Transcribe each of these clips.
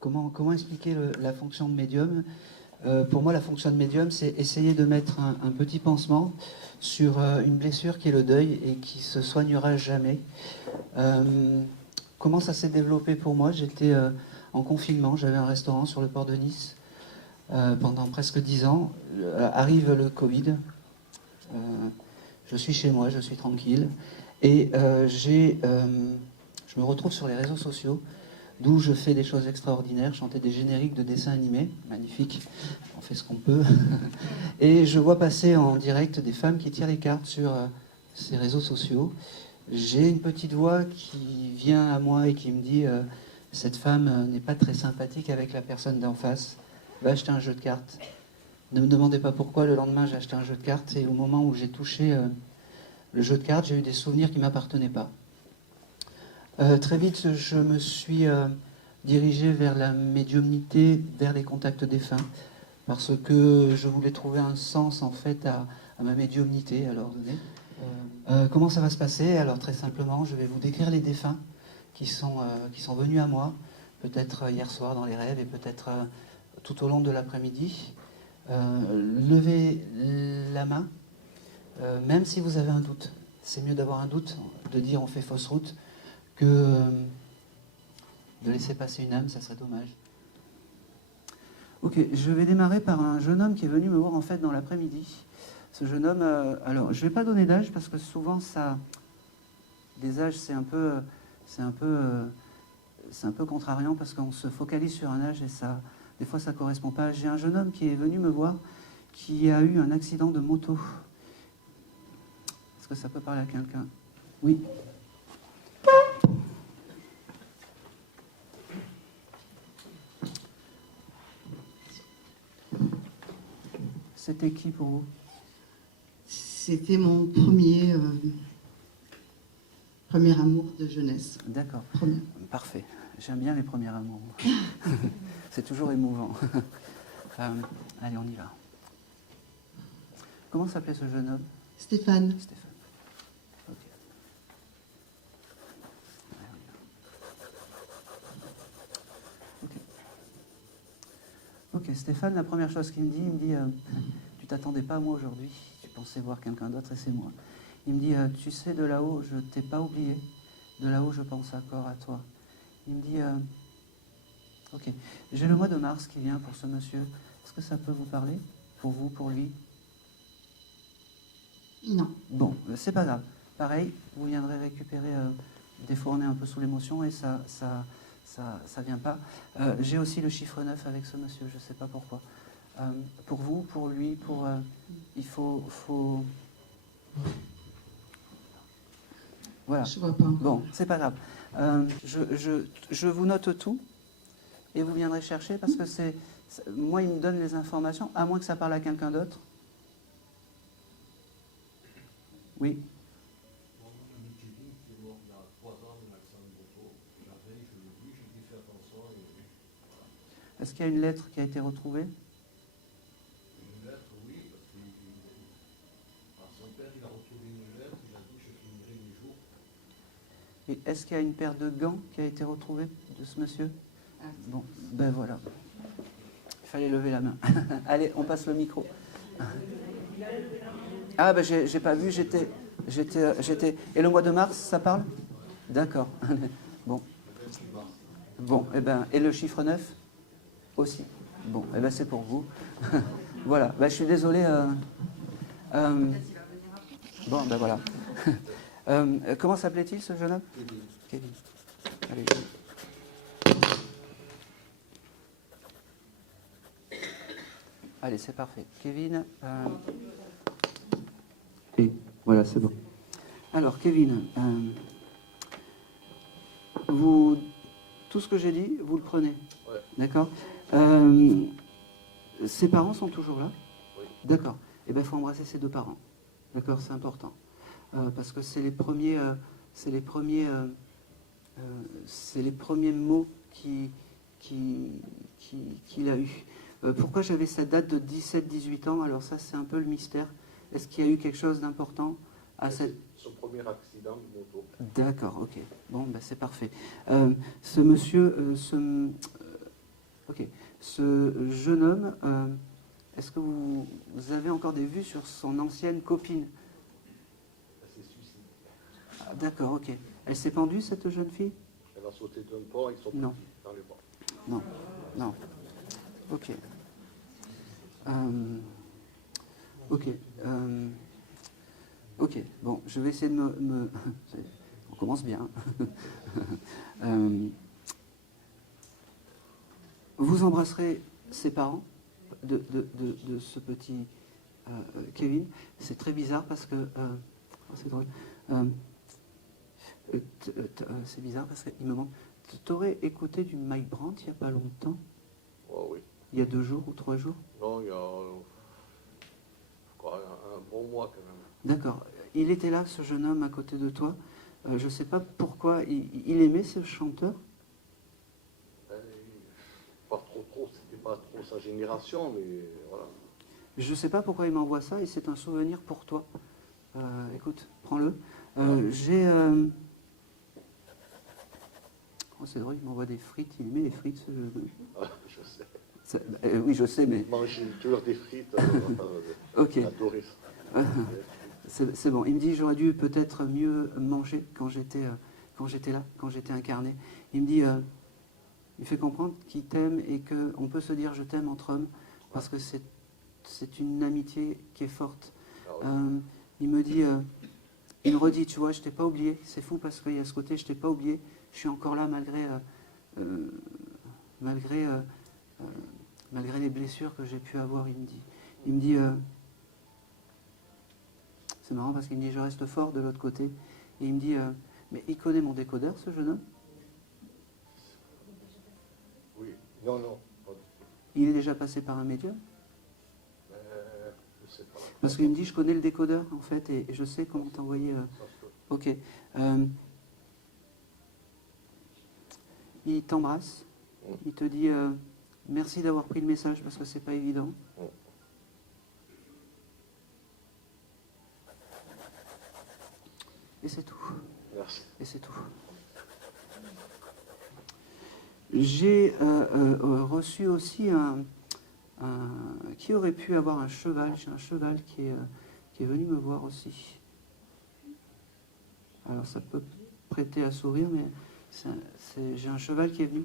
comment expliquer la fonction de médium? Pour moi, la fonction de médium, c'est essayer de mettre un petit pansement sur une blessure qui est le deuil et qui se soignera jamais. Comment ça s'est développé pour moi? J'étais en confinement, j'avais un restaurant sur le port de Nice pendant presque 10 ans. Arrive le Covid, je suis chez moi, je suis tranquille, et je me retrouve sur les réseaux sociaux, d'où je fais des choses extraordinaires, chanter des génériques de dessins animés, magnifique, on fait ce qu'on peut. Et je vois passer en direct des femmes qui tirent les cartes sur ces réseaux sociaux. J'ai une petite voix qui vient à moi et qui me dit cette femme n'est pas très sympathique avec la personne d'en face, va acheter un jeu de cartes. Ne me demandez pas pourquoi, le lendemain j'ai acheté un jeu de cartes et au moment où j'ai touché le jeu de cartes, j'ai eu des souvenirs qui ne m'appartenaient pas. Très vite, je me suis dirigé vers la médiumnité, vers les contacts défunts, parce que je voulais trouver un sens en fait à ma médiumnité à leur donner. Comment ça va se passer? Alors très simplement, je vais vous décrire les défunts qui sont venus à moi, peut-être hier soir dans les rêves et peut-être tout au long de l'après-midi. Levez la main, même si vous avez un doute. C'est mieux d'avoir un doute, de dire on fait fausse route, que de laisser passer une âme, ça serait dommage. Ok, je vais démarrer par un jeune homme qui est venu me voir en fait dans l'après-midi. Ce jeune homme, alors je ne vais pas donner d'âge parce que souvent ça, des âges c'est un peu contrariant parce qu'on se focalise sur un âge et ça, des fois ça ne correspond pas. J'ai un jeune homme qui est venu me voir qui a eu un accident de moto. Est-ce que ça peut parler à quelqu'un? Oui. C'était qui pour vous? C'était mon premier amour de jeunesse. D'accord. Parfait. J'aime bien les premiers amours. C'est toujours émouvant. Allez, on y va. Comment s'appelait ce jeune homme? Stéphane. Stéphane. Ok. Ok, Stéphane, la première chose qu'il me dit, tu t'attendais pas à moi aujourd'hui, tu pensais voir quelqu'un d'autre et c'est moi. Il me dit, tu sais, de là-haut, je t'ai pas oublié, de là-haut, je pense encore à toi. Il me dit, ok, j'ai le mois de mars qui vient pour ce monsieur, est-ce que ça peut vous parler? Pour vous, pour lui? Non. Bon, c'est pas grave. Pareil, vous viendrez récupérer, des fois on est un peu sous l'émotion et ça vient pas. J'ai aussi le chiffre 9 avec ce monsieur, je sais pas pourquoi. Pour vous, pour lui, il faut... Voilà. Je vois pas. Bon, c'est pas grave. Je vous note tout et vous viendrez chercher parce que moi, il me donne les informations, à moins que ça parle à quelqu'un d'autre. Oui. Est-ce qu'il y a une lettre qui a été retrouvée? Une lettre, oui, parce que son père, il a retrouvé une lettre, il a dit je finirai mes jours. Et est-ce qu'il y a une paire de gants qui a été retrouvée de ce monsieur? Bon, ben voilà. Il fallait lever la main. Allez, on passe le micro. Ah ben j'ai pas vu, j'étais... Et le mois de mars, ça parle? D'accord. Bon. Bon, et ben, et le chiffre 9 aussi. Bon, et ben c'est pour vous. Voilà. Ben, je suis désolé. Bon, ben voilà. Comment s'appelait-il ce jeune homme? Kevin. Allez. Allez, c'est parfait. Kevin. Et voilà, c'est bon. Alors, Kevin, tout ce que j'ai dit, vous le prenez. Ouais. D'accord. Ses parents sont toujours là? Oui. D'accord. Eh bien, il faut embrasser ses deux parents. D'accord, c'est important. Parce que c'est les premiers mots qu'il a eu. Pourquoi j'avais cette date de 17-18 ans? Alors ça, c'est un peu le mystère. Est-ce qu'il y a eu quelque chose d'important Ah, c'est... Son premier accident de moto. D'accord, ok. Bon, ben, c'est parfait. Ce monsieur, ok, ce jeune homme, est-ce que vous avez encore des vues sur son ancienne copine? Elle s'est suicidée. Ah, d'accord, ok. Elle s'est pendue, cette jeune fille? Elle a sauté d'un pont avec son Non. petit dans les bras. Non, non. Ok. Ok. Ok. Bon, je vais essayer de On commence bien. Vous embrasserez ses parents de ce petit Kevin. C'est très bizarre parce que... oh, c'est drôle. C'est bizarre parce qu'il me manque... T'aurais écouté du Mike Brandt il n'y a pas longtemps? Oh oui. Il y a 2 jours ou 3 jours? Non, il y a je crois, un bon mois quand même. D'accord. Il était là, ce jeune homme, à côté de toi. Je ne sais pas pourquoi. Il aimait ce chanteur? Pas trop, c'était pas trop sa génération, mais voilà. Je ne sais pas pourquoi il m'envoie ça et c'est un souvenir pour toi. Écoute, prends-le. Oh, c'est drôle, il m'envoie des frites. Il met les frites, ce jeune homme. Ah, je sais. Oui, je sais, mais... Manger toujours des frites, Ok. adoré ça. C'est bon. Il me dit, j'aurais dû peut-être mieux manger quand j'étais là, quand j'étais incarné. Il me dit, il fait comprendre qu'il t'aime et qu'on peut se dire je t'aime entre hommes parce que c'est une amitié qui est forte. Ah oui. Il me dit, il me redit, tu vois, je t'ai pas oublié. C'est fou parce qu'il y a ce côté, je t'ai pas oublié. Je suis encore là malgré les blessures que j'ai pu avoir. Il me dit, c'est marrant parce qu'il me dit, je reste fort de l'autre côté. Et il me dit, mais il connaît mon décodeur, ce jeune homme? Oui, non, pas du tout. Il est déjà passé par un médium? Je sais pas. Parce qu'il me dit, je connais le décodeur, en fait, et je sais comment t'envoyer... Ça se peut. Ok. Il t'embrasse. Il te dit, merci d'avoir pris le message, parce que c'est pas évident. Et c'est tout. Merci. Et c'est tout. J'ai reçu aussi qui aurait pu avoir un cheval. J'ai un cheval qui est venu me voir aussi. Alors ça peut prêter à sourire, mais j'ai un cheval qui est venu.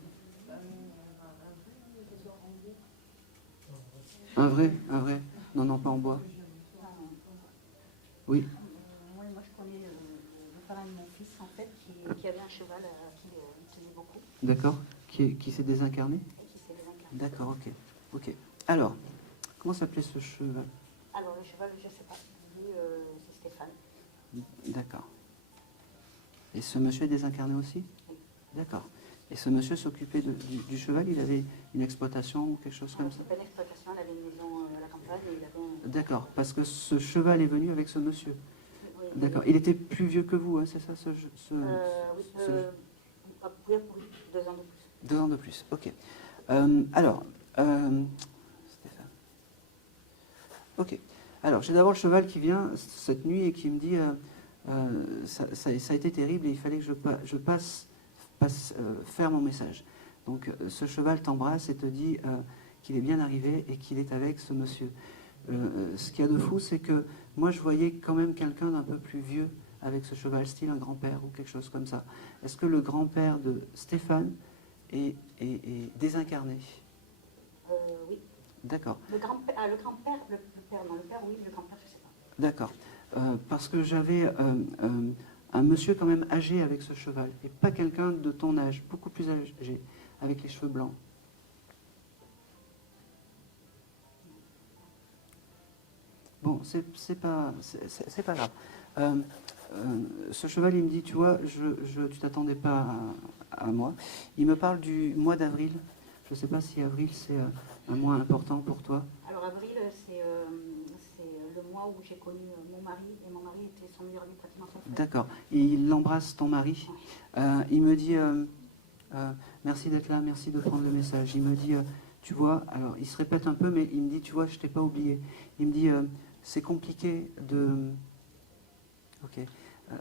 Un vrai. Non, pas en bois. Oui. Moi, je connais le parrain de mon fils, en fait, qui avait un cheval qui tenait beaucoup. D'accord. Qui s'est désincarné? Et qui s'est désincarné. D'accord, ok. Alors, comment s'appelait ce cheval? Alors, le cheval, je ne sais pas. Lui, c'est Stéphane. D'accord. Et ce monsieur est désincarné aussi? Oui. D'accord. Et ce monsieur s'occupait du cheval? Il avait une exploitation ou quelque chose comme ça? C'est pas une exploitation, il avait une maison à la campagne et il avait un... D'accord, parce que ce cheval est venu avec ce monsieur. Oui, D'accord. Il était plus vieux que vous, hein, c'est ça, oui, oui, 2 ans de plus. 2 ans de plus, ok. Alors, Stéphane. Ok. Alors, j'ai d'abord le cheval qui vient cette nuit et qui me dit ça a été terrible et il fallait que je passe faire mon message. Donc, ce cheval t'embrasse et te dit qu'il est bien arrivé et qu'il est avec ce monsieur. Ce qu'il y a de fou, c'est que moi, je voyais quand même quelqu'un d'un peu plus vieux avec ce cheval, style un grand-père ou quelque chose comme ça. Est-ce que le grand-père de Stéphane est désincarné? Oui. D'accord. Le grand-père, le père, non, le père, oui, le grand-père, je ne sais pas. D'accord. Parce que j'avais un monsieur quand même âgé avec ce cheval, et pas quelqu'un de ton âge, beaucoup plus âgé, avec les cheveux blancs. Bon, c'est pas grave. Ce cheval, il me dit, tu vois, tu t'attendais pas à moi. Il me parle du mois d'avril. Je ne sais pas si avril, c'est un mois important pour toi. Alors, avril, c'est le mois où j'ai connu mon mari, et mon mari était son meilleur ami, pratiquement son frère. D'accord. Et il embrasse ton mari. Il me dit, merci d'être là, merci de prendre le message. Il me dit, tu vois, alors il se répète un peu, mais il me dit, tu vois, je t'ai pas oublié. Il me dit, c'est compliqué Ok.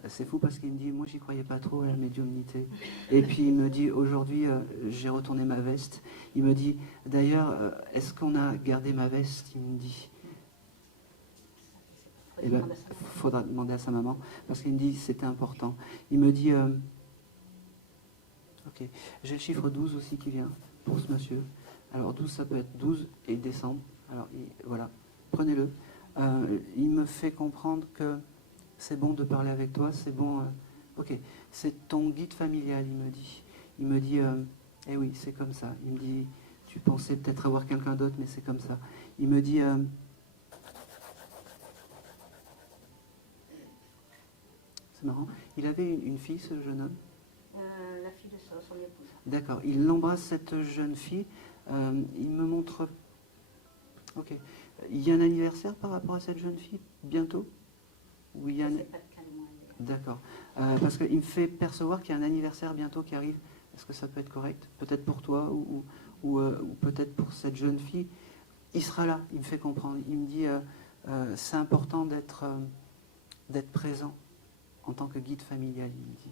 C'est fou parce qu'il me dit, moi j'y croyais pas trop à la médiumnité. Et puis il me dit, aujourd'hui j'ai retourné ma veste. Il me dit, d'ailleurs, est-ce qu'on a gardé ma veste? Il me dit. Eh ben, faudra demander à sa maman, parce qu'il me dit c'était important. Il me dit, ok, j'ai le chiffre 12 aussi qui vient pour ce monsieur. Alors 12, ça peut être 12 et décembre. Alors voilà, prenez-le. Il me fait comprendre que c'est bon de parler avec toi, c'est bon. Ok, c'est ton guide familial, il me dit. Il me dit, eh oui, c'est comme ça. Il me dit, tu pensais peut-être avoir quelqu'un d'autre, mais c'est comme ça. Il me dit, c'est marrant, il avait une fille, ce jeune homme. La fille de son épouse. D'accord, il embrasse cette jeune fille. Il me montre. Ok, il y a un anniversaire par rapport à cette jeune fille bientôt? Ou il y a un... D'accord. Parce qu'il me fait percevoir qu'il y a un anniversaire bientôt qui arrive. Est-ce que ça peut être correct? Peut-être pour toi ou peut-être pour cette jeune fille. Il sera là, il me fait comprendre. Il me dit c'est important d'être présent en tant que guide familial. Il me dit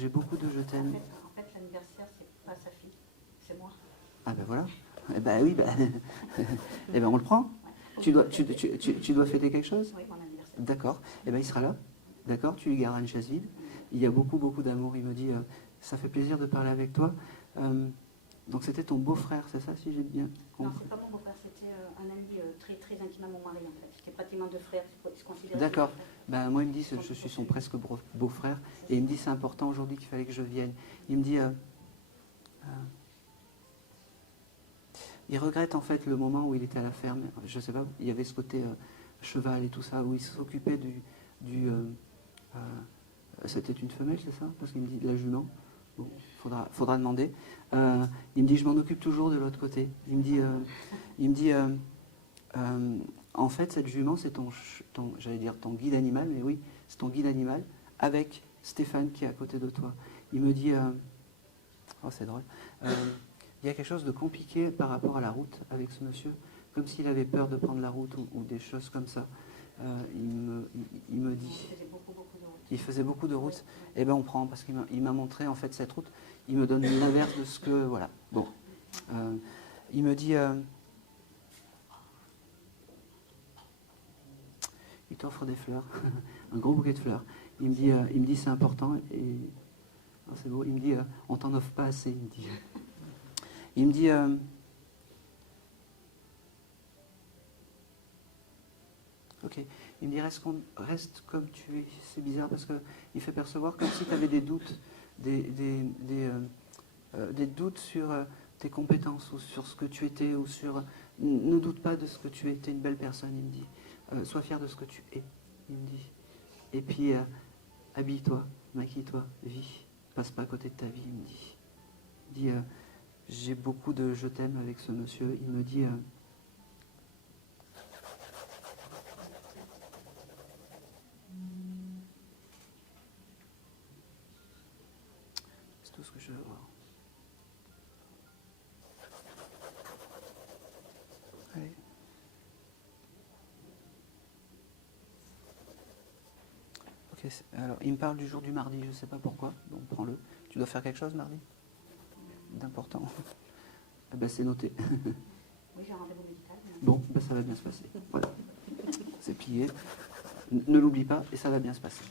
j'ai beaucoup de je t'aime. En fait, l'anniversaire, c'est pas sa fille, c'est moi. Ah ben voilà. Eh ben oui, eh ben on le prend. Ouais. Tu dois fêter quelque chose? Oui, mon anniversaire. D'accord. Eh ben il sera là. D'accord. Tu lui garderas une chaise vide. Il y a beaucoup, beaucoup d'amour. Il me dit, ça fait plaisir de parler avec toi. Donc c'était ton beau-frère, c'est ça, si j'ai bien compris? Non, c'est pas mon beau-frère, c'était un ami très, très intime à mon mari, en fait. C'était pratiquement deux frères, il se considérait. D'accord. Ben, moi, il me dit, je suis son presque beau-frère. Et il me dit, c'est important aujourd'hui qu'il fallait que je vienne. Il me dit... il regrette en fait le moment où il était à la ferme. Je sais pas, il y avait ce côté cheval et tout ça, où il s'occupait du c'était une femelle, c'est ça? Parce qu'il me dit de la jument. Bon, faudra demander. Il me dit, je m'en occupe toujours de l'autre côté. Il me dit, en fait, cette jument, c'est j'allais dire ton guide animal, mais oui, c'est ton guide animal, avec Stéphane qui est à côté de toi. Il me dit, oh c'est drôle, il y a quelque chose de compliqué par rapport à la route avec ce monsieur, comme s'il avait peur de prendre la route ou des choses comme ça. Il me dit... Il faisait beaucoup de routes. Eh bien, on prend, parce qu'il m'a montré en fait cette route. Il me donne l'inverse de ce que... Voilà. Bon. Il me dit... il t'offre des fleurs. Un gros bouquet de fleurs. Il me dit c'est important. Et oh, c'est beau. Il me dit on t'en offre pas assez. Il me dit... ok. Il me dit reste comme tu es. C'est bizarre parce qu'il fait percevoir comme si tu avais des doutes, des doutes sur tes compétences ou sur ce que tu étais ou sur. Ne doute pas de ce que tu es. Tu es une belle personne. Il me dit. Sois fier de ce que tu es. Il me dit. Et puis habille-toi, maquille-toi, vis. Passe pas à côté de ta vie. Il me dit. J'ai beaucoup de je t'aime avec ce monsieur. Il me dit. Tout ce que je veux voir. Allez. Ok, alors il me parle du jour du mardi, je ne sais pas pourquoi, donc prends-le. Tu dois faire quelque chose mardi? D'important. Eh ben, c'est noté. Oui, j'ai un rendez-vous médical. Bon, ben, ça va bien se passer. Voilà. C'est plié. Ne l'oublie pas et ça va bien se passer.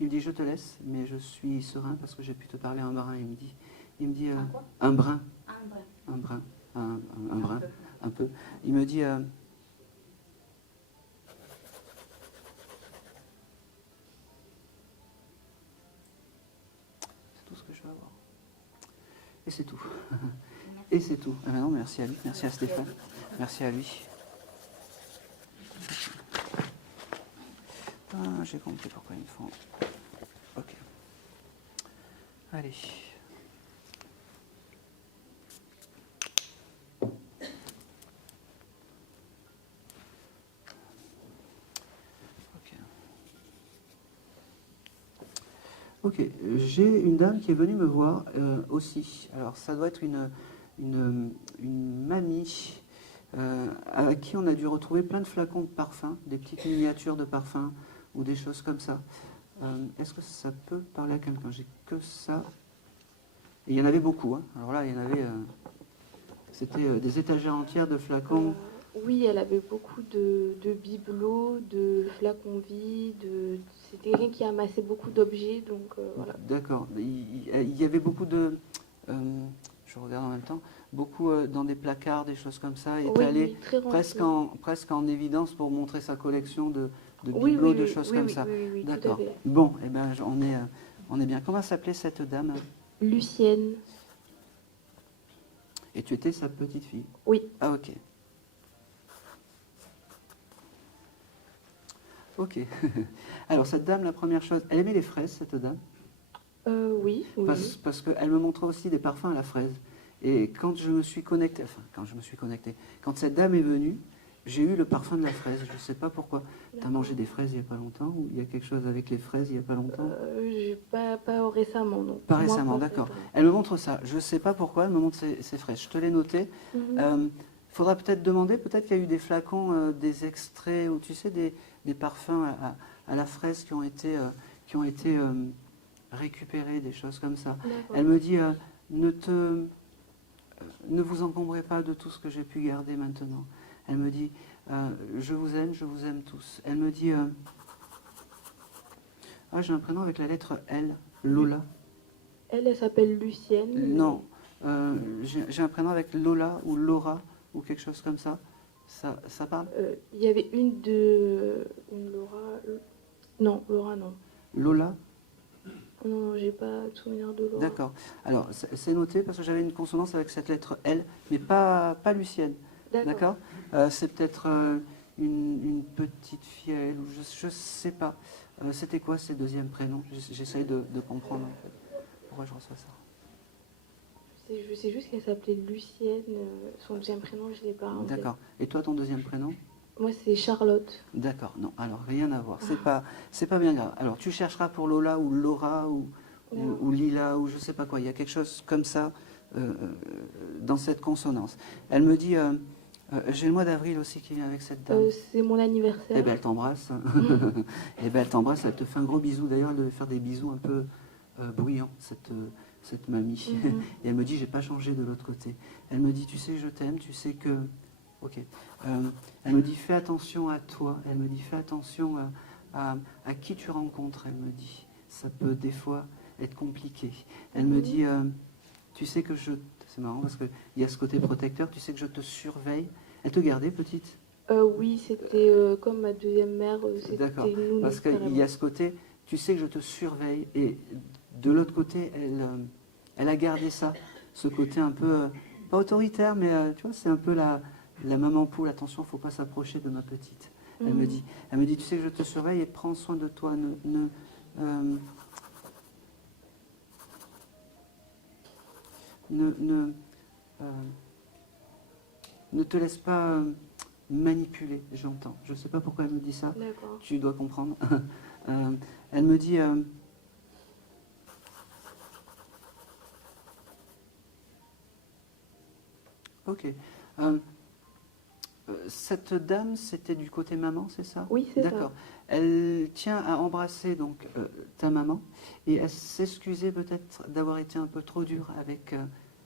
Il me dit je te laisse, mais je suis serein parce que j'ai pu te parler un brin. Il me dit un brin. Un brin. Un brin. Un peu. Il me dit c'est tout ce que je veux avoir. Et c'est tout. Et c'est tout. Ah, non, merci à lui, merci à Stéphane, merci à lui. Ah, j'ai compris pourquoi ils me font. Ok. Allez. Ok, j'ai une dame qui est venue me voir aussi. Alors ça doit être une mamie à qui on a dû retrouver plein de flacons de parfum, des petites miniatures de parfum ou des choses comme ça. Est-ce que ça peut parler à quelqu'un? J'ai que ça. Et il y en avait beaucoup. Hein. Alors là, il y en avait... c'était des étagères entières de flacons. Oui, elle avait beaucoup de bibelots, de flacons vides. C'était quelqu'un qui amassait beaucoup d'objets, donc voilà. D'accord. Il y avait beaucoup de... je regarde en même temps. Beaucoup dans des placards, des choses comme ça, étalées, Oui, très presque en évidence pour montrer sa collection de Oui, bibelots, oui, de oui, choses oui, comme oui, ça. oui, oui, tout à D'accord. fait. Bon, eh ben, on est bien. Comment s'appelait cette dame? Lucienne, Et tu étais sa petite fille? oui. Ah, ok. Ok. Alors, cette dame, la première chose, elle aimait les fraises, cette dame? Oui, oui. Parce qu'elle me montrait aussi des parfums à la fraise. Et quand je me suis connecté, quand cette dame est venue, j'ai eu le parfum de la fraise. Je ne sais pas pourquoi. Tu as mangé des fraises il n'y a pas longtemps, ou il y a quelque chose avec les fraises il n'y a pas longtemps? Pas récemment, non. Pas Moi, récemment, pas d'accord. récemment. Elle me montre ça. Je ne sais pas pourquoi, elle me montre ces fraises. Je te l'ai noté. Mhm. Il faudra peut-être demander, peut-être qu'il y a eu des flacons, des extraits, ou tu sais, des parfums à la fraise qui ont été récupérés, des choses comme ça. D'accord. Elle me dit, ne vous encombrez pas de tout ce que j'ai pu garder maintenant. Elle me dit, je vous aime tous. Elle me dit, j'ai un prénom avec la lettre L, Lola. Elle s'appelle Lucienne. Non, j'ai un prénom avec Lola ou Laura ou quelque chose comme ça. Ça parle? Il y avait une Laura. Non, Laura, non. Lola? Non, j'ai pas de souvenir de Laura. D'accord. Alors, c'est noté parce que j'avais une consonance avec cette lettre L, mais pas Lucienne. D'accord. C'est peut-être une petite fille à elle, ou je ne sais pas. C'était quoi ses deuxièmes prénoms? J'essaye de comprendre en fait. Pourquoi je reçois ça? Je sais juste qu'elle s'appelait Lucienne. Son deuxième prénom, je ne l'ai pas. en tête. D'accord. Et toi, ton deuxième prénom? Moi, c'est Charlotte. D'accord. Non, alors rien à voir. C'est pas bien grave. Alors, tu chercheras pour Lola ou Laura ou Lila ou je sais pas quoi. Il y a quelque chose comme ça dans cette consonance. Elle me dit, j'ai le mois d'avril aussi qui vient avec cette dame. C'est mon anniversaire. Eh bien, elle t'embrasse. Eh bien, elle t'embrasse, elle te fait un gros bisou. D'ailleurs, elle devait faire des bisous un peu bruyants, cette mamie. Mhm. Et elle me dit, j'ai pas changé de l'autre côté. Elle me dit, tu sais que je t'aime, tu sais que... Ok. Elle me dit, fais attention à toi. Elle me dit, fais attention à qui tu rencontres. Elle me dit, ça peut des fois être compliqué. Elle me dit, tu sais que je... C'est marrant parce qu'il y a ce côté protecteur, tu sais que je te surveille. Elle te gardait petite? Oui, c'était comme ma deuxième mère. C'était D'accord, nous, parce qu'il y a ce côté, tu sais que je te surveille, et de l'autre côté, elle a gardé ça, ce côté un peu, pas autoritaire, mais tu vois, c'est un peu la maman poule, attention, il ne faut pas s'approcher de ma petite. Elle me dit, tu sais que je te surveille et prends soin de toi, ne te laisse pas manipuler, j'entends. Je ne sais pas pourquoi elle me dit ça. D'accord. Tu dois comprendre. Elle me dit... ok. Cette dame, c'était du côté maman, c'est ça? Oui, c'est ça. D'accord. Elle tient à embrasser donc ta maman et elle s'excusait peut-être d'avoir été un peu trop dure avec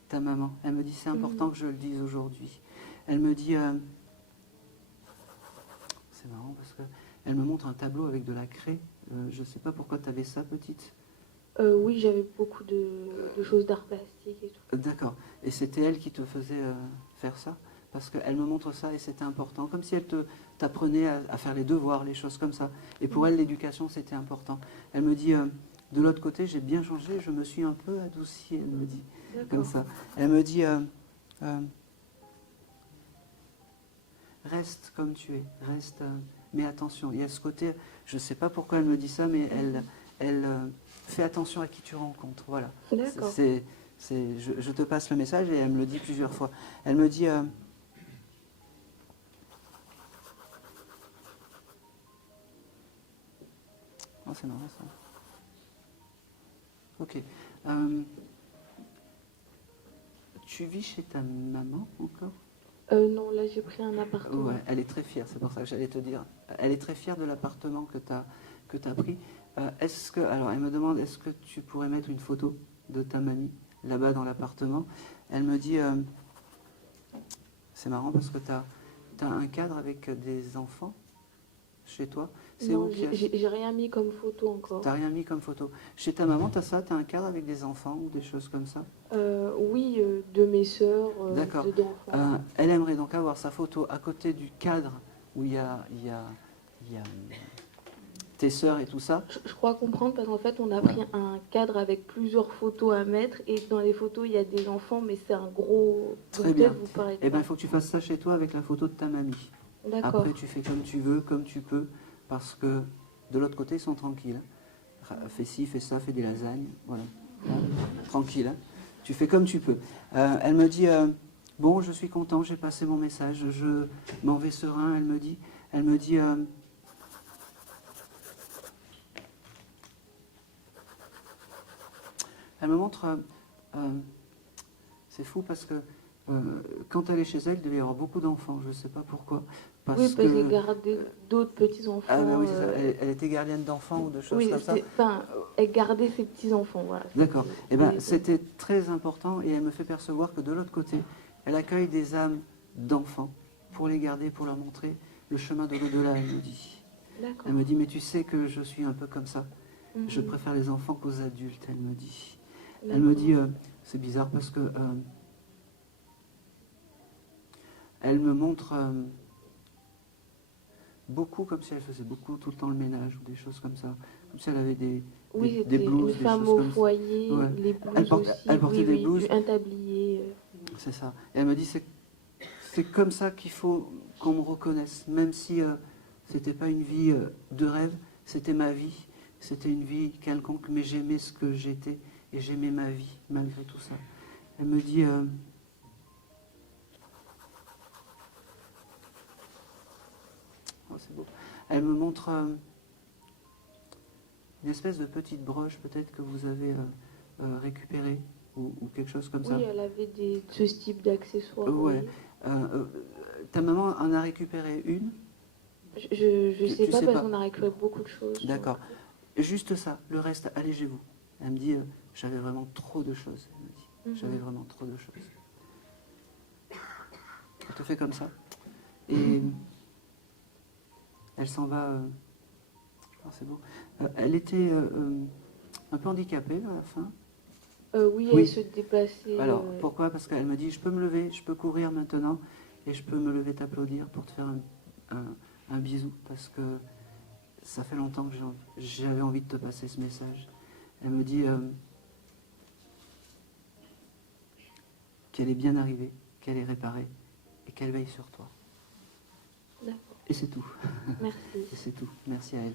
ta maman. Elle me dit, c'est important que je le dise aujourd'hui. Elle me dit... c'est marrant parce qu'elle me montre un tableau avec de la craie. Je ne sais pas pourquoi tu avais ça, petite. Oui, j'avais beaucoup de choses d'art plastique et tout. D'accord. Et c'était elle qui te faisait faire ça? Parce qu'elle me montre ça et c'était important. Comme si elle t'apprenait à faire les devoirs, les choses comme ça. Et pour elle, l'éducation, c'était important. Elle me dit, de l'autre côté, j'ai bien changé, je me suis un peu adoucie, elle me dit. Comme ça. Elle me dit, reste comme tu es, reste, mais attention. Il y a ce côté, je ne sais pas pourquoi elle me dit ça, mais elle fait attention à qui tu rencontres. Voilà. D'accord. Je te passe le message et elle me le dit plusieurs fois. Elle me dit... oh, c'est marrant ça. Ok. Tu vis chez ta maman encore? Non, là j'ai pris un appartement. Ouais, elle est très fière, c'est pour ça que j'allais te dire. Elle est très fière de l'appartement que tu as pris. Alors, elle me demande, est-ce que tu pourrais mettre une photo de ta mamie là-bas dans l'appartement? Elle me dit, c'est marrant parce que tu as un cadre avec des enfants chez toi. C'est Non, où j'ai rien mis comme photo encore. T'as rien mis comme photo. Chez ta maman, t'as ça? T'as un cadre avec des enfants ou des choses comme ça? Oui, de mes sœurs, D'accord. d'enfants. Elle aimerait donc avoir sa photo à côté du cadre où il y a tes sœurs et tout ça. Je crois comprendre parce qu'en fait, on a pris un cadre avec plusieurs photos à mettre et dans les photos, il y a des enfants, mais c'est un gros... Très bien. Vous paraît Eh bien, il faut que tu fasses ça chez toi avec la photo de ta mamie. D'accord. Après, tu fais comme tu veux, comme tu peux, parce que de l'autre côté, ils sont tranquilles. Fais ci, fais ça, fais des lasagnes, voilà. Tranquille, hein. Tu fais comme tu peux. Elle me dit, bon, je suis content, j'ai passé mon message, je m'en vais serein, elle me dit, elle me montre, c'est fou parce que quand elle est chez elle, il devait y avoir beaucoup d'enfants, je ne sais pas pourquoi. Oui, parce qu'elle gardait d'autres petits-enfants. Ah ben oui, c'est ça. Elle était gardienne d'enfants ou de choses comme ça. Enfin, elle gardait ses petits-enfants, voilà. D'accord. Eh ben, c'était très important et elle me fait percevoir que de l'autre côté, elle accueille des âmes d'enfants pour les garder, pour leur montrer le chemin de l'au-delà, elle me dit. D'accord. Elle me dit, mais tu sais que je suis un peu comme ça. Je préfère les enfants qu'aux adultes, elle me dit. Elle me dit, c'est bizarre parce que elle me montre beaucoup comme si elle faisait beaucoup tout le temps le ménage ou des choses comme ça. Comme si elle avait des blouses, une des femme choses au comme ça. foyer, Ouais. les blouses Elle portait des blouses. un tablier. C'est ça. Et elle me dit, c'est comme ça qu'il faut qu'on me reconnaisse, même si c'était pas une vie de rêve, c'était ma vie, c'était une vie quelconque, mais j'aimais ce que j'étais et j'aimais ma vie malgré tout ça. Elle me dit, oh, c'est beau. Elle me montre une espèce de petite broche peut-être que vous avez récupérée ou quelque chose comme ça. Oui, elle avait ce type d'accessoires. Ouais. Ta maman en a récupéré une? Je sais pas sais parce pas. qu'on a récupéré beaucoup de choses. D'accord. Juste ça, le reste, allégez-vous. Elle me dit, j'avais vraiment trop de choses. Elle me dit, j'avais vraiment trop de choses. Elle te fait comme ça. Et elle s'en va. Oh, c'est beau. Elle était un peu handicapée à la fin. Oui, Oui. elle se déplaçait. Alors, pourquoi? Parce qu'elle me dit, je peux me lever, je peux courir maintenant, et je peux me lever t'applaudir pour te faire un bisou, parce que ça fait longtemps que j'avais envie de te passer ce message. Elle me dit qu'elle est bien arrivée, qu'elle est réparée, et qu'elle veille sur toi. D'accord. Et c'est tout. Merci. Et c'est tout. Merci à elle.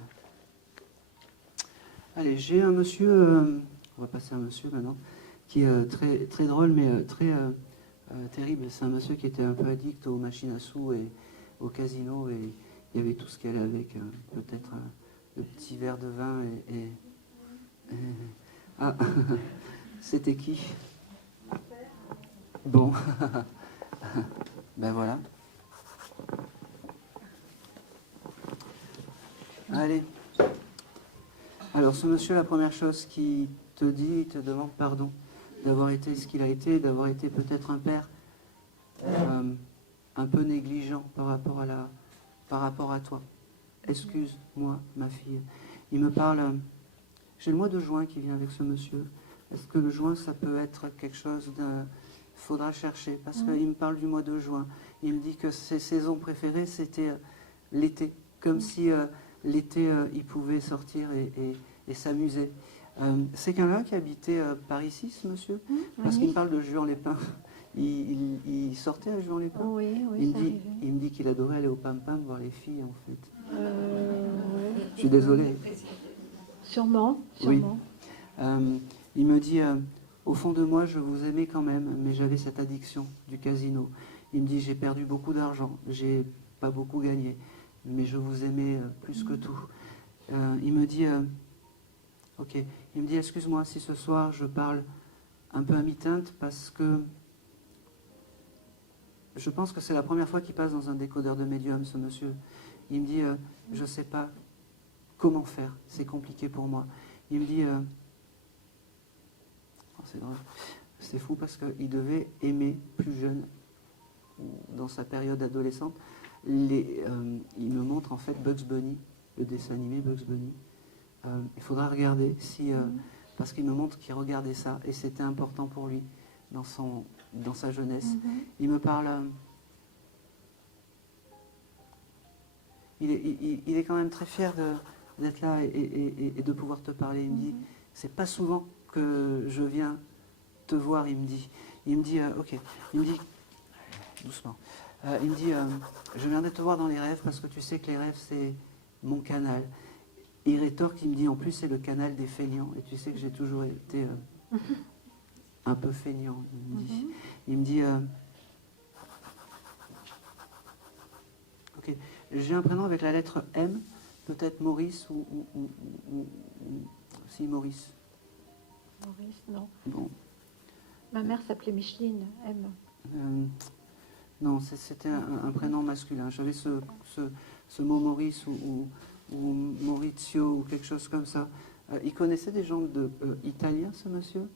Allez, j'ai un monsieur, on va passer à un monsieur maintenant, qui est très, très drôle, mais très terrible. C'est un monsieur qui était un peu addict aux machines à sous et au casino, et il y avait tout ce qui allait avec, peut-être le petit verre de vin Ah, c'était qui? Bon, ben voilà. Allez. Alors ce monsieur, la première chose qu'il te dit, il te demande pardon d'avoir été ce qu'il a été, d'avoir été peut-être un père un peu négligent par rapport à toi. Excuse-moi, ma fille. Il me parle, j'ai le mois de juin qui vient avec ce monsieur. Est-ce que le juin, ça peut être quelque chose de... Faudra chercher, parce qu'il me parle du mois de juin. Il me dit que ses saisons préférées, c'était l'été. Comme si l'été, il pouvait sortir et s'amuser. C'est quelqu'un qui habitait par ici, ce monsieur? Parce qu'il me parle de Juan-les-Pins. Il sortait à Juan-les-Pins. Oui, Il me dit qu'il adorait aller au Pam-Pam voir les filles, en fait. Ouais. Je suis désolé. Sûrement. Oui. Il me dit, au fond de moi, je vous aimais quand même, mais j'avais cette addiction du casino. Il me dit, j'ai perdu beaucoup d'argent, j'ai pas beaucoup gagné, mais je vous aimais plus que tout. Il me dit, ok, il me dit, excuse-moi si ce soir je parle un peu à mi-teinte, parce que je pense que c'est la première fois qu'il passe dans un décodeur de médium, ce monsieur. Il me dit, je ne sais pas comment faire, c'est compliqué pour moi. Il me dit, oh, c'est drôle, c'est fou parce qu'il devait aimer plus jeune, dans sa période adolescente. Il me montre en fait Bugs Bunny, le dessin animé Bugs Bunny. Il faudra regarder si, parce qu'il me montre qu'il regardait ça et c'était important pour lui dans sa jeunesse. Il me parle. Il est quand même très fier d'être là et de pouvoir te parler. Il me dit, c'est pas souvent que je viens te voir. Il me dit, ok. Il me dit, doucement. Il me dit, je viendrai te voir dans les rêves parce que tu sais que les rêves c'est mon canal. Il rétorque, il me dit, en plus c'est le canal des feignants. Et tu sais que j'ai toujours été un peu feignant. Il me dit, ok, j'ai un prénom avec la lettre M, peut-être Maurice ou si Maurice. Maurice, non. Bon. Ma mère s'appelait Micheline, M. Non, c'était un prénom masculin. J'avais ce mot Maurice ou Maurizio ou quelque chose comme ça. Il connaissait des gens italiens, ce monsieur?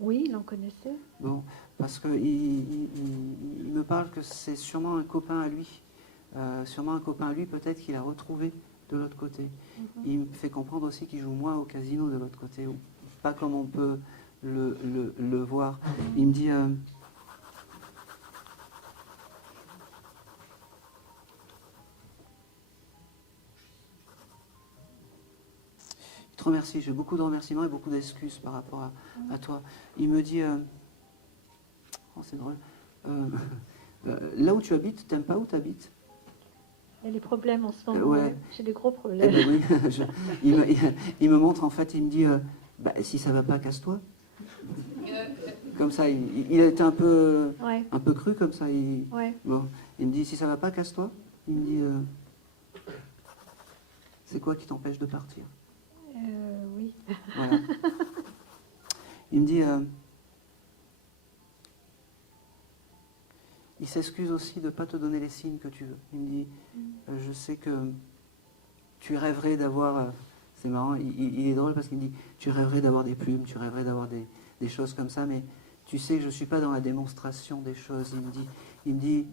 Oui, il en connaissait. Bon, parce qu'il me parle que c'est sûrement un copain à lui. Peut-être qu'il a retrouvé de l'autre côté. Il me fait comprendre aussi qu'il joue moins au casino de l'autre côté, ou pas comme on peut le voir. Il me dit... il te remercie, j'ai beaucoup de remerciements et beaucoup d'excuses par rapport à toi. Il me dit... oh, c'est drôle. Là où tu habites, t'aimes pas où tu habites? Il y a des problèmes en ce moment. Ouais. J'ai des gros Eh problèmes. ben oui, il me montre, en fait, il me dit, si ça va pas, casse-toi. Comme ça, il était un peu cru, comme ça. Bon, il me dit, si ça va pas, casse-toi. Il me dit, c'est quoi qui t'empêche de partir? Oui. Voilà. Il me dit, il s'excuse aussi de ne pas te donner les signes que tu veux. Il me dit, je sais que tu rêverais d'avoir... c'est marrant, il est drôle parce qu'il me dit, tu rêverais d'avoir des plumes, tu rêverais d'avoir des choses comme ça, mais tu sais que je ne suis pas dans la démonstration des choses. Il me dit,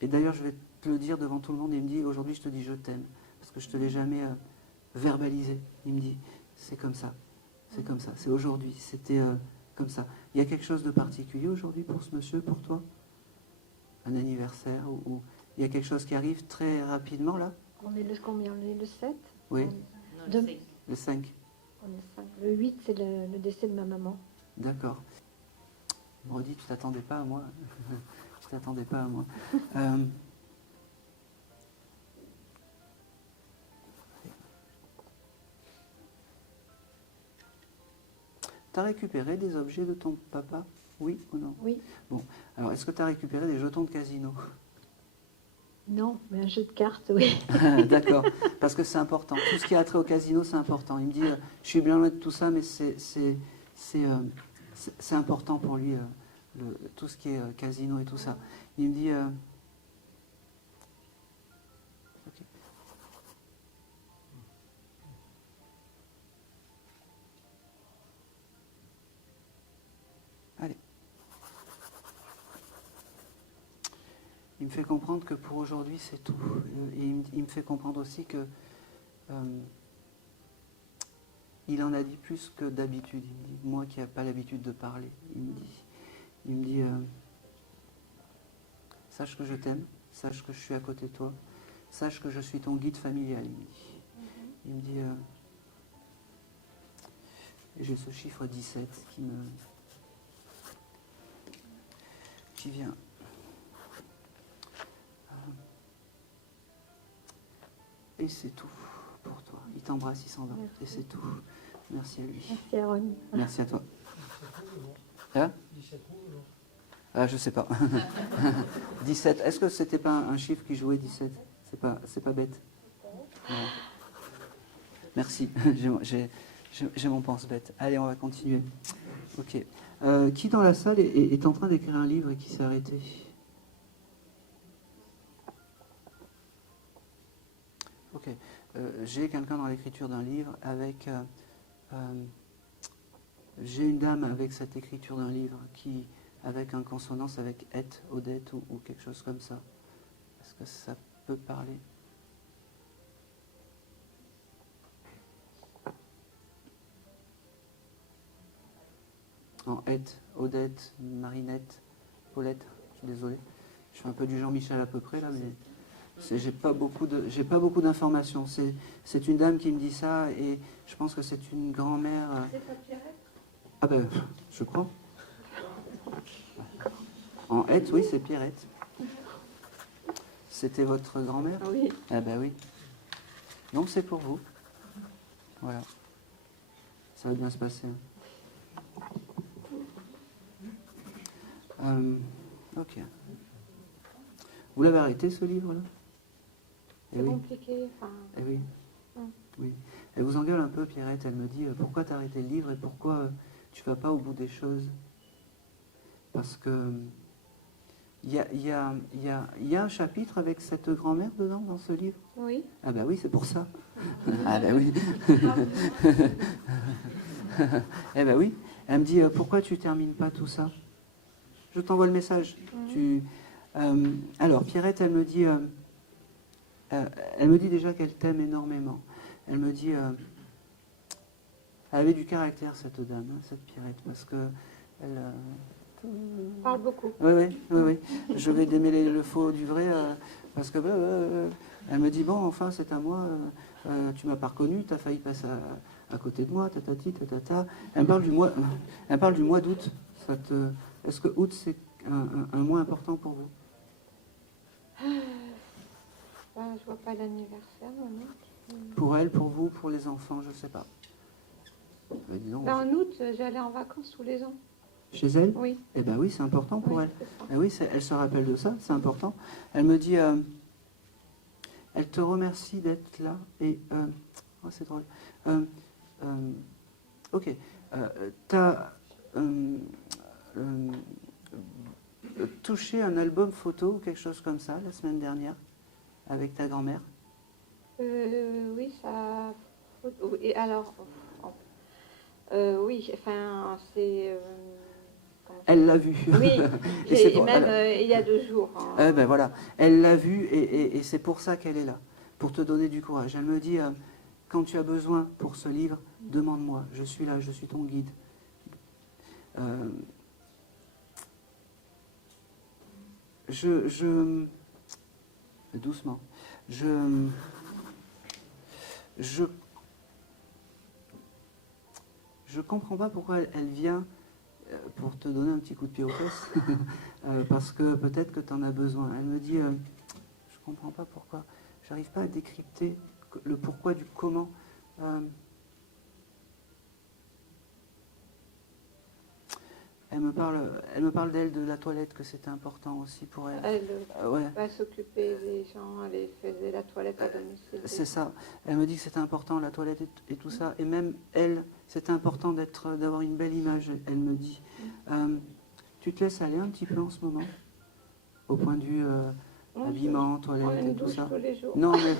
et d'ailleurs je vais te le dire devant tout le monde, il me dit, aujourd'hui je te dis je t'aime, parce que je ne te l'ai jamais verbalisé. Il me dit, c'est comme ça, c'est aujourd'hui, c'était... comme ça. Il y a quelque chose de particulier aujourd'hui pour ce monsieur, pour toi? Un anniversaire ou il y a quelque chose qui arrive très rapidement là? On est le combien? On est le 7? Oui. Non, Le 5. On est 5. Le 8, c'est le décès de ma maman. D'accord. Brody, tu t'attendais pas à moi. Tu t'attendais pas à moi. T'as récupéré des objets de ton papa? Oui ou non? Oui. Bon, alors est-ce que tu as récupéré des jetons de casino? Non, mais un jeu de cartes, oui. D'accord, parce que c'est important. Tout ce qui a trait au casino, c'est important. Il me dit, je suis bien loin de tout ça, mais c'est important pour lui, tout ce qui est casino et tout ça. Il me dit... ok. Allez. Il me fait comprendre que pour aujourd'hui, c'est tout. Et il me fait comprendre aussi que il en a dit plus que d'habitude. Il me dit, moi qui n'ai pas l'habitude de parler, il me dit sache que je t'aime, sache que je suis à côté de toi, sache que je suis ton guide familial. Il me dit j'ai ce chiffre 17 qui vient. Et c'est tout pour toi. Il t'embrasse, il s'en va. Merci. Et c'est tout. Merci à lui. Merci Aaron. Merci à toi. Hein? 17 mots, alors. Ah, je sais pas. 17. Est-ce que c'était pas un chiffre qui jouait 17? C'est pas bête. Ouais. Merci. J'ai mon pense-bête. Allez, on va continuer. Ok. Qui dans la salle est en train d'écrire un livre et qui s'est arrêté? Ok. J'ai quelqu'un dans l'écriture d'un livre avec... j'ai une dame avec cette écriture d'un livre qui, avec une consonance avec et, Odette ou quelque chose comme ça. Est-ce que ça peut parler? En et, Odette, Marinette, Paulette, je suis désolé. Je suis un peu du Jean-Michel à peu près là, mais j'ai pas beaucoup d'informations. C'est une dame qui me dit ça et je pense que c'est une grand-mère. C'est pas Pierrette? Ah ben, je crois. En et, oui, c'est Pierrette. C'était votre grand-mère? Oui. Ah ben oui. Donc c'est pour vous. Voilà. Ça va bien se passer. Ok. Vous l'avez arrêté ce livre-là? C'est compliqué. Enfin... Eh oui. Mm. Oui. Elle vous engueule un peu, Pierrette. Elle me dit pourquoi t'as arrêté le livre et pourquoi tu vas pas au bout des choses? Parce que il y a un chapitre avec cette grand-mère dedans dans ce livre. Oui. Ah ben oui, c'est pour ça. Ah ben oui. Eh ben oui. Elle me dit pourquoi tu termines pas tout ça? Je t'envoie le message. Alors Pierrette, elle me dit déjà qu'elle t'aime énormément. Elle me dit elle avait du caractère cette dame, hein, cette Pierrette, parce que elle Parle beaucoup. oui. Je vais démêler le faux du vrai parce que elle me dit bon, enfin c'est à moi. Tu m'as pas reconnu, tu as failli passer à côté de moi, tatati, tatata. Elle parle du mois d'août. Est-ce que août c'est un mois important pour vous? Je vois pas l'anniversaire, non. Pour elle, pour vous, pour les enfants, je sais pas. Dis donc, En août, j'allais en vacances tous les ans. chez elle? Oui. Eh ben oui, c'est important pour Oui, elle. c'est ça. Eh oui, elle se rappelle de ça, c'est important. Elle me dit, elle te remercie d'être là et c'est drôle. Ok, t'as touché un album photo ou quelque chose comme ça la semaine dernière avec ta grand-mère? Oui, ça. Et alors, oui, enfin, c'est. Elle l'a vu. Oui, Et c'est et pour- même il y a 2 jours. Eh ben voilà, elle l'a vu et c'est pour ça qu'elle est là, pour te donner du courage. Elle me dit, quand tu as besoin pour ce livre, demande-moi, je suis là, je suis ton guide. Doucement, je comprends pas pourquoi elle vient pour te donner un petit coup de pied aux fesses, parce que peut-être que tu en as besoin. Elle me dit, je comprends pas pourquoi, j'arrive pas à décrypter le pourquoi du comment. Elle me parle d'elle, de la toilette, que c'était important aussi pour elle. Elle Ouais. va s'occuper des gens, elle faisait la toilette à domicile. C'est ça. Elle me dit que c'était important, la toilette et tout ça. Et même elle, c'était important d'avoir une belle image, elle me dit. Tu te laisses aller un petit peu en ce moment? Au point de vue habillement, On a toilette et une tout douche ça? tous les jours. Non, mais...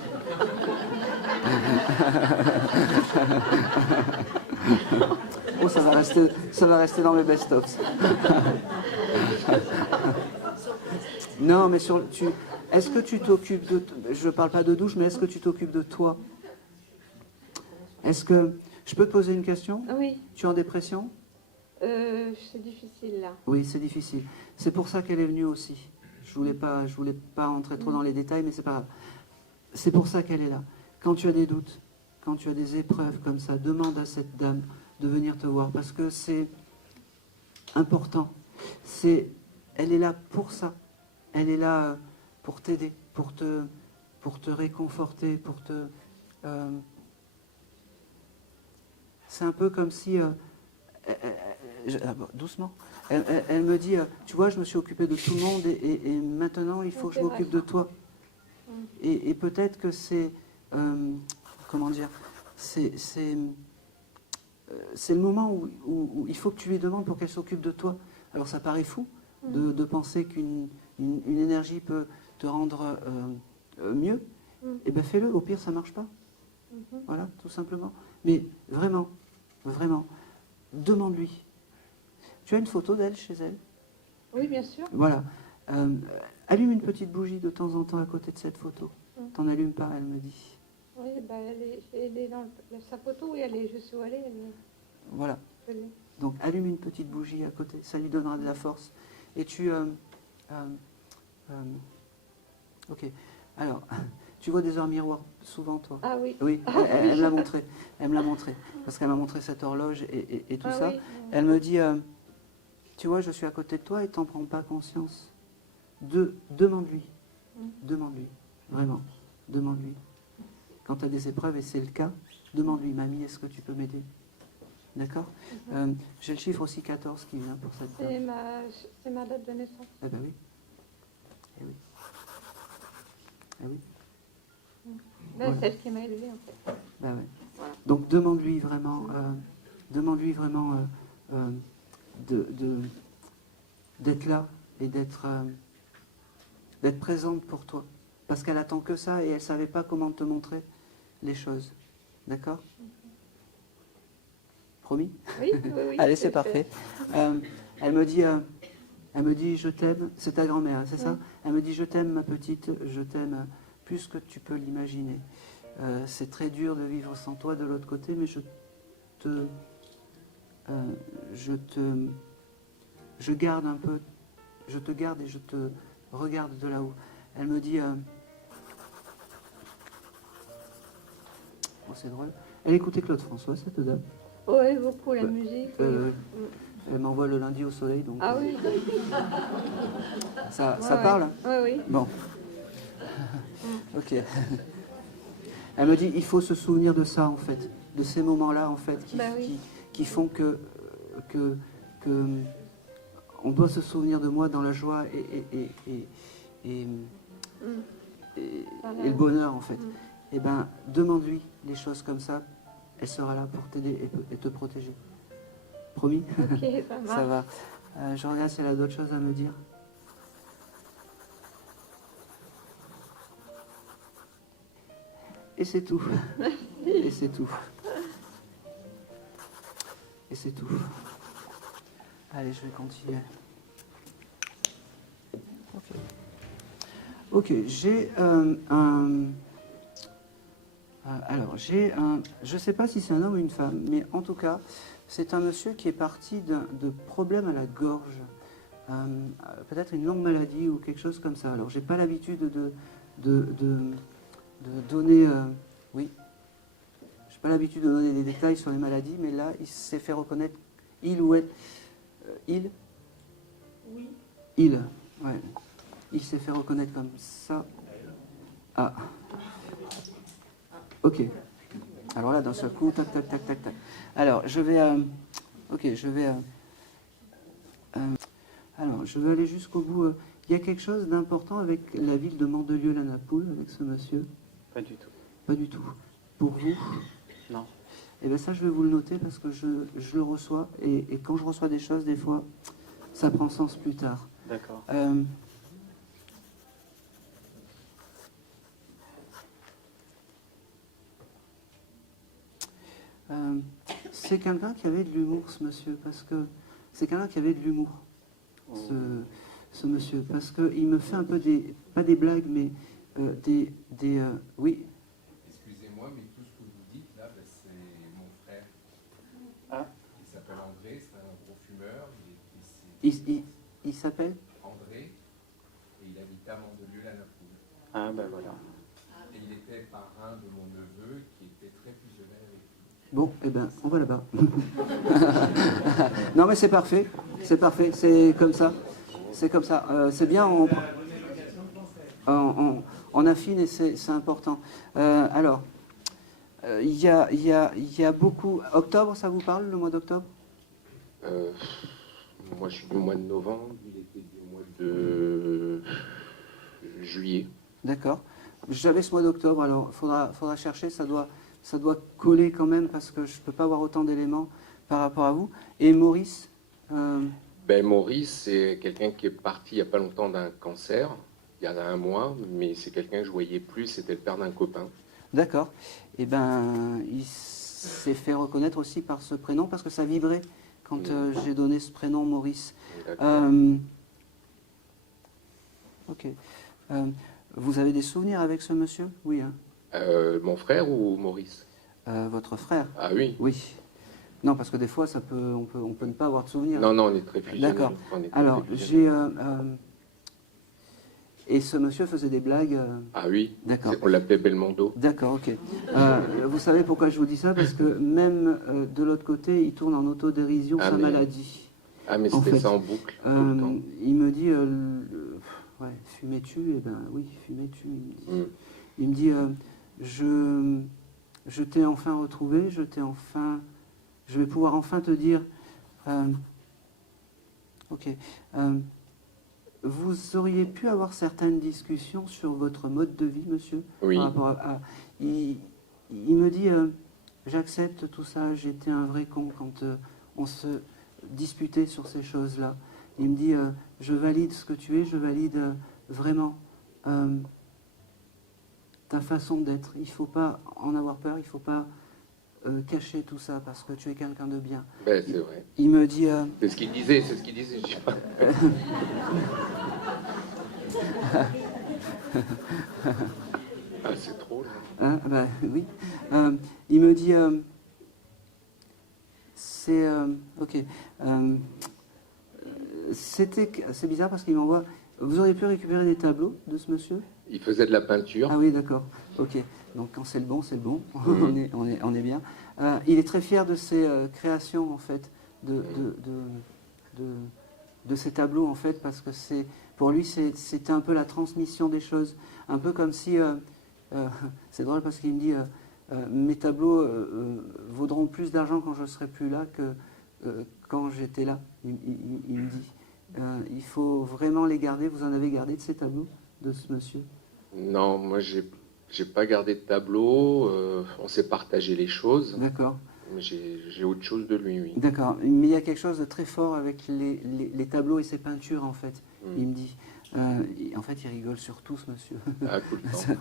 Oh, ça va rester dans mes best-ofs. Non, mais est-ce que tu t'occupes de... Je ne parle pas de douche, mais est-ce que tu t'occupes de toi? Est-ce que... Je peux te poser une question? Oui, Tu es en dépression? c'est difficile là. Oui, c'est difficile. C'est pour ça qu'elle est venue aussi. Je voulais pas entrer trop dans les détails, mais c'est pas grave. C'est pour ça qu'elle est là. Quand tu as des doutes, quand tu as des épreuves comme ça, demande à cette dame de venir te voir, parce que c'est important. Elle est là pour ça. Elle est là pour t'aider, pour te réconforter, pour te... c'est un peu comme si... doucement. Elle me dit, tu vois, je me suis occupée de tout le monde et maintenant il faut que je m'occupe de toi. Et peut-être que c'est, comment dire, c'est le moment où il faut que tu lui demandes pour qu'elle s'occupe de toi. Alors ça paraît fou de penser qu'une une énergie peut te rendre mieux, et bien fais-le, au pire ça ne marche pas. Voilà, tout simplement. Mais vraiment, vraiment, demande-lui. Tu as une photo d'elle chez elle? Oui, bien sûr. Voilà. Allume une petite bougie de temps en temps à côté de cette photo. T'en allumes pas, elle me dit. Oui, bah, elle est dans sa photo, oui, je sais où elle est. Voilà. Je l'ai. Donc allume une petite bougie à côté, ça lui donnera de la force. Et ok. Alors, tu vois des heures miroirs souvent, toi? Ah oui. Oui, elle me l'a montré. Elle me l'a montré. Parce qu'elle m'a montré cette horloge et tout ça. Oui. Elle me dit, tu vois, je suis à côté de toi et t'en prends pas conscience. Demande-lui. Demande-lui. Vraiment. Demande-lui. Quand tu as des épreuves, et c'est le cas, demande-lui, mamie, est-ce que tu peux m'aider? D'accord. J'ai le chiffre aussi 14 qui vient pour cette date. C'est ma date de naissance. Eh ben oui. Eh oui. Eh oui. Là, Voilà. c'est elle qui m'a élevée, en fait. Ben ouais. Voilà. Donc demande-lui vraiment, d'être là et d'être présente pour toi. Parce qu'elle attend que ça et elle ne savait pas comment te montrer les choses. D'accord? Promis? Oui, oui, oui. Allez, c'est parfait. Elle me dit, je t'aime. C'est ta grand-mère, hein, c'est ça? Elle me dit, je t'aime, ma petite, je t'aime plus que tu peux l'imaginer. C'est très dur de vivre sans toi de l'autre côté, mais je garde un peu, je te garde et je te regarde de là-haut. Elle me dit, oh, c'est drôle. Elle écoutait Claude François, cette dame. Oui, beaucoup, la musique. Oui. Elle m'envoie le lundi au soleil, donc Ah oui. ça Ouais, parle. Oui, oui. Bon. Ok. Elle me dit, il faut se souvenir de ça, en fait, de ces moments-là, en fait, qui font que on doit se souvenir de moi dans la joie et le bonheur, en fait. Eh bien, demande-lui les choses comme ça, elle sera là pour t'aider et te protéger. Promis? Ok, ça marche. Ça va. Je regarde si elle a d'autres choses à me dire. Et c'est tout. Et c'est tout. Et c'est tout. Allez, je vais continuer. Ok, j'ai alors, je ne sais pas si c'est un homme ou une femme, mais en tout cas, c'est un monsieur qui est parti de problèmes à la gorge. Peut-être une longue maladie ou quelque chose comme ça. Alors, j'ai pas l'habitude de donner... oui. J'ai pas l'habitude de donner des détails sur les maladies, mais là, il s'est fait reconnaître. Il ou elle... il? Oui. Il, ouais. Il s'est fait reconnaître comme ça. Ah. Ok. Alors là, d'un seul coup, tac, tac, tac, tac, tac. Alors, je vais... ok, je vais... alors, je vais aller jusqu'au bout. Il y a quelque chose d'important avec la ville de Mandelieu-la-Napoule, avec ce monsieur? Pas du tout. Pas du tout. Pour vous? Non. Eh bien ça, je vais vous le noter parce que je le reçois. Et quand je reçois des choses, des fois, ça prend sens plus tard. D'accord. C'est quelqu'un qui avait de l'humour, ce monsieur, parce que c'est quelqu'un qui avait de l'humour, ce monsieur, parce qu'il me fait un peu pas des blagues, mais oui. Excusez-moi, mais tout ce que vous dites là, ben, c'est mon frère. Ah. Il s'appelle André, c'est un gros fumeur. Il s'appelle André, et il habite à Mandelieu-la-Napoule. Ah, ben voilà. Et il était parrain de mon neveu qui était très fusionnaire avec lui. Bon, eh ben, on va là-bas. Non, mais c'est parfait, c'est comme ça. C'est comme ça. C'est bien, on affine et c'est important. Alors, il y a beaucoup... Octobre, ça vous parle, le mois d'octobre? Moi, je suis du mois de novembre, il était du mois de juillet. D'accord. J'avais ce mois d'octobre, alors faudra chercher, ça doit ça doit coller quand même parce que je ne peux pas avoir autant d'éléments par rapport à vous. Et Maurice Ben, Maurice, c'est quelqu'un qui est parti il n'y a pas longtemps d'un cancer, il y a 1 mois, mais c'est quelqu'un que je voyais plus, c'était le père d'un copain. D'accord. Et ben, il s'est fait reconnaître aussi par ce prénom parce que ça vibrait quand j'ai donné ce prénom Maurice. D'accord. Ok. Vous avez des souvenirs avec ce monsieur? Oui. Hein. Mon frère ou Maurice? Votre frère? Ah oui. Oui. Non, parce que des fois, on peut ne pas avoir de souvenirs. Non, on est très fusionnels. D'accord. On est très Alors, fusionnels. et ce monsieur faisait des blagues. Ah oui, D'accord. on l'appelait Belmondo. D'accord, ok. Vous savez pourquoi je vous dis ça? Parce que même de l'autre côté, il tourne en autodérision sa maladie. Ah, mais En c'était fait, ça en boucle, tout le temps. il me dit, ouais, fumais-tu? Eh ben oui, fumais-tu? Il me dit, je t'ai enfin retrouvé, je vais pouvoir enfin te dire, ok, vous auriez pu avoir certaines discussions sur votre mode de vie, monsieur? Oui. Par rapport il me dit, j'accepte tout ça, j'étais un vrai con quand on se disputait sur ces choses-là. Il me dit, je valide ce que tu es, je valide vraiment ta façon d'être. Il ne faut pas en avoir peur, il ne faut pas cacher tout ça parce que tu es quelqu'un de bien. Ben, c'est vrai. Il me dit... C'est ce qu'il disait, je sais pas. Ah, c'est trop, là. bah, oui. Il me dit... c'est... ok. C'est bizarre parce qu'il m'envoie... Vous auriez pu récupérer des tableaux de ce monsieur? Il faisait de la peinture. Ah oui, d'accord. Ok. Donc quand c'est le bon, c'est le bon. On est bien. Il est très fier de ses créations, en fait, de ces tableaux, en fait, parce que pour lui, c'était un peu la transmission des choses. Un peu comme si... c'est drôle parce qu'il me dit... mes tableaux vaudront plus d'argent quand je ne serai plus là que quand j'étais là. Il me dit... il faut vraiment les garder. Vous en avez gardé de ces tableaux, de ce monsieur? Non, moi, j'ai pas gardé de tableau. On s'est partagé les choses. D'accord. Mais j'ai autre chose de lui, oui. D'accord. Mais il y a quelque chose de très fort avec les tableaux et ses peintures, en fait. Il me dit... en fait, il rigole sur tout, ce monsieur. Ah, tout le temps.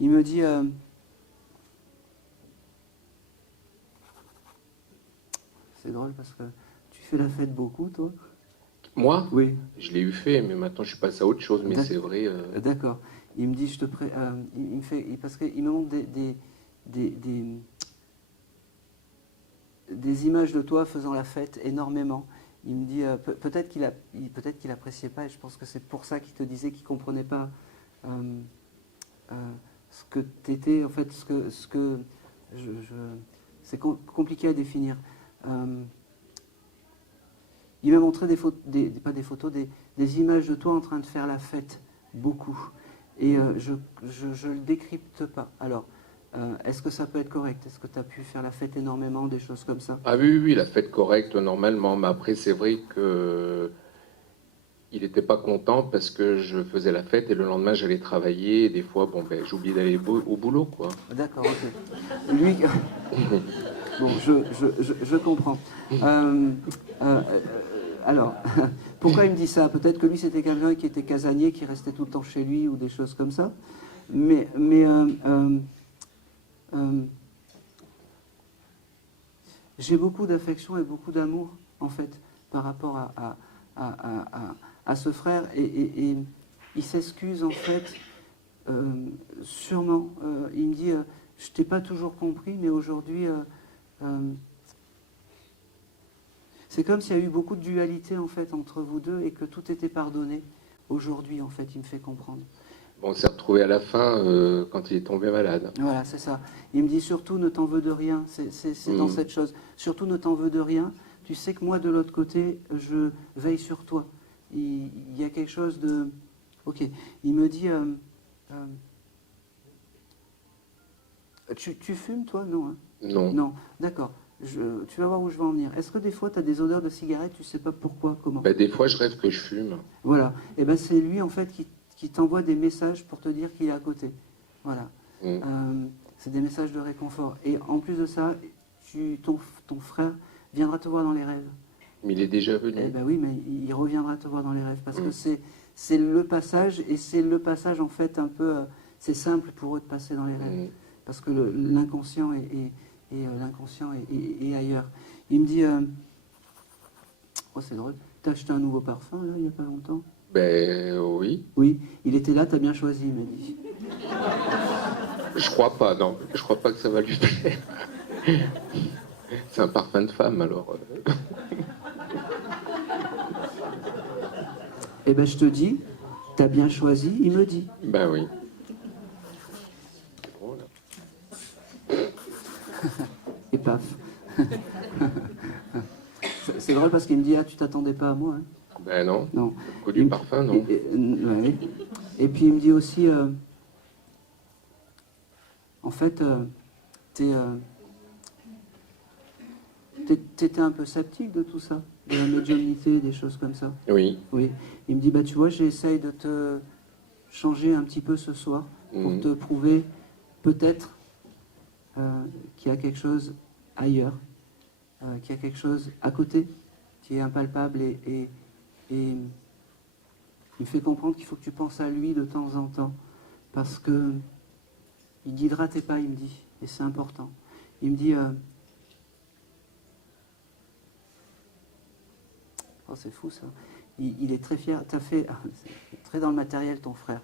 Il me dit... c'est drôle parce que tu fais la fête beaucoup, toi? Moi? Oui. Je l'ai eu fait, mais maintenant, je suis passé à autre chose. Mais c'est vrai... D'accord. Il me dit, il me fait... Parce qu'il me montre des images de toi faisant la fête énormément. Il me dit, peut-être qu'il appréciait pas, et je pense que c'est pour ça qu'il te disait qu'il comprenait pas ce que t'étais, en fait, c'est compliqué à définir. Il m'a montré pas des photos, des images de toi en train de faire la fête, beaucoup. Et je le décrypte pas. Alors, est-ce que ça peut être correct? Est-ce que tu as pu faire la fête énormément, des choses comme ça? Ah oui, la fête correcte, normalement. Mais après, c'est vrai que il n'était pas content parce que je faisais la fête et le lendemain, j'allais travailler. Et des fois, j'oubliais d'aller au boulot, quoi. D'accord, ok. Lui... Bon, je comprends. Alors, pourquoi il me dit ça? Peut-être que lui, c'était quelqu'un qui était casanier, qui restait tout le temps chez lui ou des choses comme ça. Mais j'ai beaucoup d'affection et beaucoup d'amour, en fait, par rapport à ce frère. Et il s'excuse, en fait, sûrement. Il me dit, je t'ai pas toujours compris, mais aujourd'hui... c'est comme s'il y a eu beaucoup de dualité en fait entre vous deux et que tout était pardonné. Aujourd'hui, en fait, il me fait comprendre. Bon, on s'est retrouvés à la fin quand il est tombé malade. Voilà, c'est ça. Il me dit surtout ne t'en veux de rien. C'est dans cette chose. Surtout ne t'en veux de rien. Tu sais que moi, de l'autre côté, je veille sur toi. Il y a quelque chose de... Ok. Il me dit... Tu fumes, toi? Non, hein? Non. Non, d'accord. Tu vas voir où je vais en venir. Est-ce que des fois, tu as des odeurs de cigarettes, tu sais pas pourquoi, comment? Des fois, je rêve que je fume. Voilà. Et ben c'est lui, en fait, qui t'envoie des messages pour te dire qu'il est à côté. Voilà. C'est des messages de réconfort. Et en plus de ça, ton frère viendra te voir dans les rêves. Mais il est déjà venu. Eh ben oui, mais il reviendra te voir dans les rêves. Parce que c'est le passage, et c'est le passage en fait un peu... c'est simple pour eux de passer dans les rêves. Parce que l'inconscient l'inconscient est ailleurs. Il me dit... oh, c'est drôle. T'as acheté un nouveau parfum, là, il n'y a pas longtemps? Ben oui. Oui, il était là, t'as bien choisi, il m'a dit. Je crois pas, non. Je crois pas que ça va lui plaire. C'est un parfum de femme, alors. Eh ben, je te dis, t'as bien choisi, il me dit. Ben oui. C'est drôle. Et paf. C'est drôle parce qu'il me dit, ah, tu t'attendais pas à moi, hein. Ben non. Non. Au goût du parfum, non. Ouais. Et puis il me dit aussi, en fait, t'étais un peu sceptique de tout ça, de la médiumnité, des choses comme ça. Oui. Oui. Il me dit, bah tu vois, j'essaye de te changer un petit peu ce soir pour te prouver peut-être qu'il y a quelque chose ailleurs, qu'il y a quelque chose à côté qui est impalpable et il me fait comprendre qu'il faut que tu penses à lui de temps en temps, parce que il guidera tes pas, il me dit, et c'est important. Il me dit, oh c'est fou ça, il est très fier, t'as fait, c'est très dans le matériel ton frère,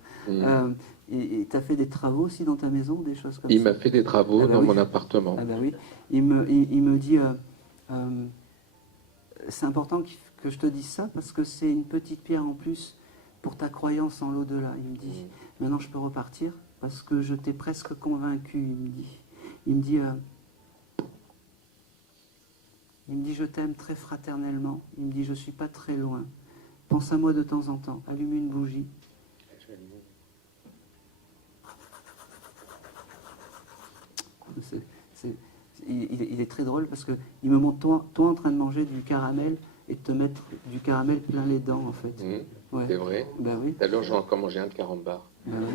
et t'as fait des travaux aussi dans ta maison, des choses comme ça? Il m'a fait des travaux dans mon appartement. Ah ben oui, il me dit, c'est important que je te dise ça parce que c'est une petite pierre en plus pour ta croyance en l'au-delà. Il me dit, maintenant je peux repartir parce que je t'ai presque convaincu, il me dit, je t'aime très fraternellement, il me dit, je suis pas très loin, pense à moi de temps en temps, allume une bougie. Il est très drôle parce qu'il me montre toi en train de manger du caramel et de te mettre du caramel plein les dents en fait. Ouais. C'est vrai. Ben oui. Tout à l'heure, j'ai encore mangé un de 40 bars. Ben oui.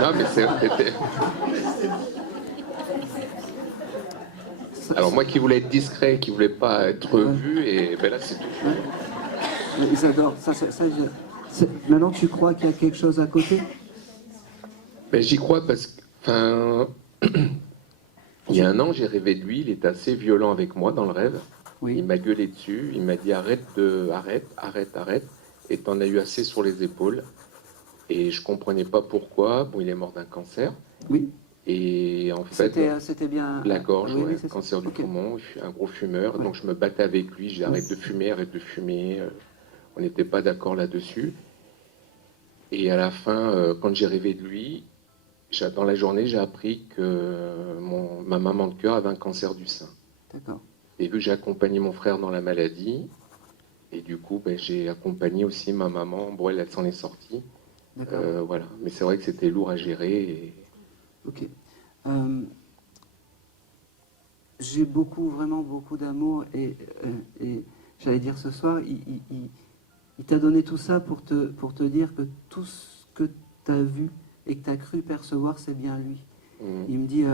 Non, mais c'était... Alors moi qui voulais être discret, qui voulais pas être vu, et ben là c'est tout. Ouais. Ils adorent. Maintenant tu crois qu'il y a quelque chose à côté? Ben, j'y crois parce que... Enfin... Il y a un an, j'ai rêvé de lui, il était assez violent avec moi dans le rêve. Oui. Il m'a gueulé dessus, il m'a dit arrête, et t'en as eu assez sur les épaules. Et je comprenais pas pourquoi. Bon, il est mort d'un cancer. Oui. Et en fait, c'était bien la gorge, oui, ouais, oui, cancer du poumon, je suis un gros fumeur, Ouais. donc je me battais avec lui, j'ai arrête de fumer. On n'était pas d'accord là-dessus. Et à la fin, quand j'ai rêvé de lui, dans la journée, j'ai appris que ma maman de cœur avait un cancer du sein. D'accord. Et vu que j'ai accompagné mon frère dans la maladie, et du coup, ben, j'ai accompagné aussi ma maman. Bon, elle s'en est sortie. D'accord. Voilà. Mais c'est vrai que c'était lourd à gérer. Et... Ok. J'ai vraiment beaucoup d'amour et j'allais dire ce soir, il t'a donné tout ça pour te dire que tout ce que tu as vu et que tu as cru percevoir, c'est bien lui. Il me dit,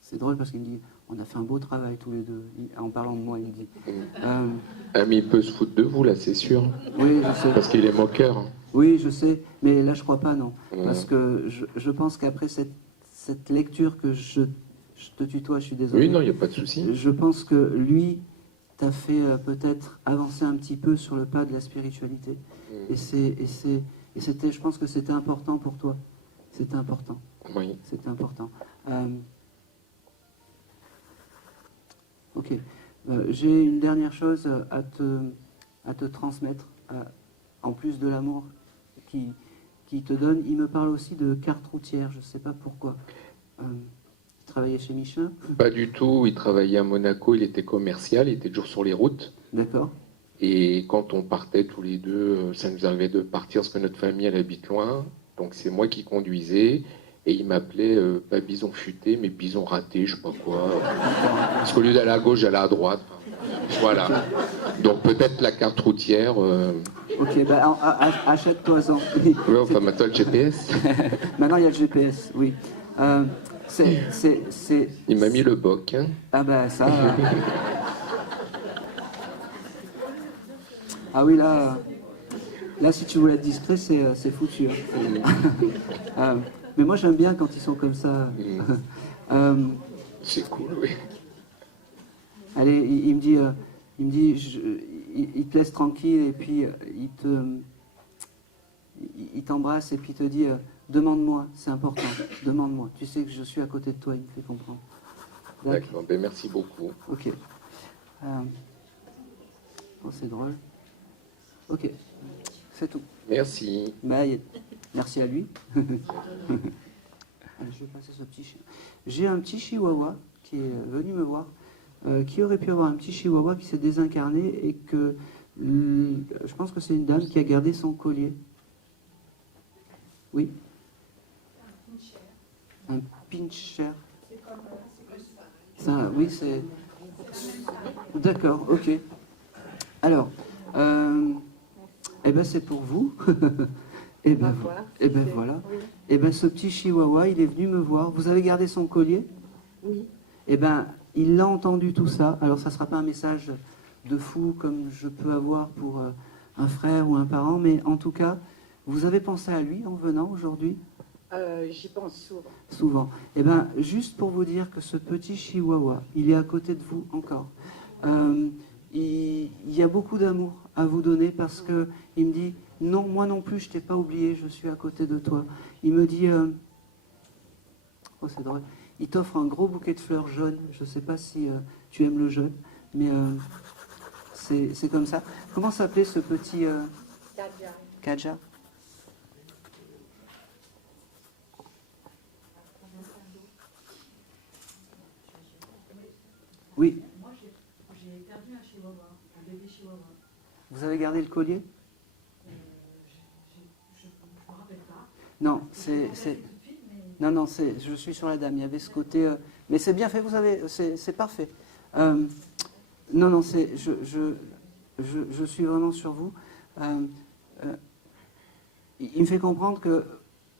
c'est drôle parce qu'il me dit, on a fait un beau travail tous les deux, en parlant de moi, il me dit. Mais il peut se foutre de vous, là, c'est sûr. Oui, je sais. Parce qu'il est moqueur. Oui, je sais, mais là, je crois pas, non. Parce que je pense qu'après cette lecture que je te tutoie, je suis désolé. Oui, non, il n'y a pas de souci. Je pense que lui t'a fait peut-être avancer un petit peu sur le pas de la spiritualité. Et c'était, je pense que c'était important pour toi. C'était important. Oui. C'était important. Ok. J'ai une dernière chose à te transmettre, en plus de l'amour qui te donne. Il me parle aussi de carte routière, je ne sais pas pourquoi. Il travaillait chez Michelin? Pas du tout, il travaillait à Monaco, il était commercial, il était toujours sur les routes. D'accord. Et quand on partait tous les deux, ça nous arrivait de partir parce que notre famille elle habite loin. Donc c'est moi qui conduisais. Et il m'appelait pas bison futé, mais bison raté, je sais pas quoi. Parce qu'au lieu d'aller à gauche, j'allais à droite. Voilà. Donc peut-être la carte routière. Ok, bah achète-toi-en. Ouais, enfin maintenant le GPS. Maintenant il y a le GPS, oui. Il m'a mis le boc. Hein. Ah bah ça. Ah oui, là si tu voulais être discret, c'est foutu. Hein. Mais moi j'aime bien quand ils sont comme ça. C'est cool, oui. Allez, il me dit, il te laisse tranquille et puis il t'embrasse et puis il te dit, demande-moi, c'est important, demande-moi. Tu sais que je suis à côté de toi, il me fait comprendre. D'accord, ben merci beaucoup. Ok. Oh, c'est drôle. Ok, c'est tout. Merci. Merci à lui. Allez, je vais passer ce petit chien. J'ai un petit chihuahua qui est venu me voir, qui aurait pu avoir un petit chihuahua qui s'est désincarné et que je pense que c'est une dame qui a gardé son collier. Oui. Un pincher. Ça, oui, c'est. D'accord, ok. Alors, eh ben c'est pour vous. Et ben voilà. Et ben ce petit chihuahua, il est venu me voir. Vous avez gardé son collier? Oui. Eh ben, il a entendu tout ça. Alors, ça ne sera pas un message de fou comme je peux avoir pour un frère ou un parent, mais en tout cas, vous avez pensé à lui en venant aujourd'hui? J'y pense souvent. Souvent. Eh ben, juste pour vous dire que ce petit chihuahua, il est à côté de vous encore. Il y a beaucoup d'amour à vous donner parce que il me dit non, moi non plus, je t'ai pas oublié, je suis à côté de toi. Il me dit, oh c'est drôle, il t'offre un gros bouquet de fleurs jaunes. Je sais pas si tu aimes le jaune, mais c'est comme ça. Comment s'appelait ce petit Kaja? Oui. Moi, j'ai perdu un chihuahua, un bébé chihuahua. Vous avez gardé le collier? Je ne me rappelle pas. Non, Non, je suis sur la dame. Il y avait ce côté... mais c'est bien fait, vous avez... C'est parfait. Non, je suis vraiment sur vous. Il me fait comprendre que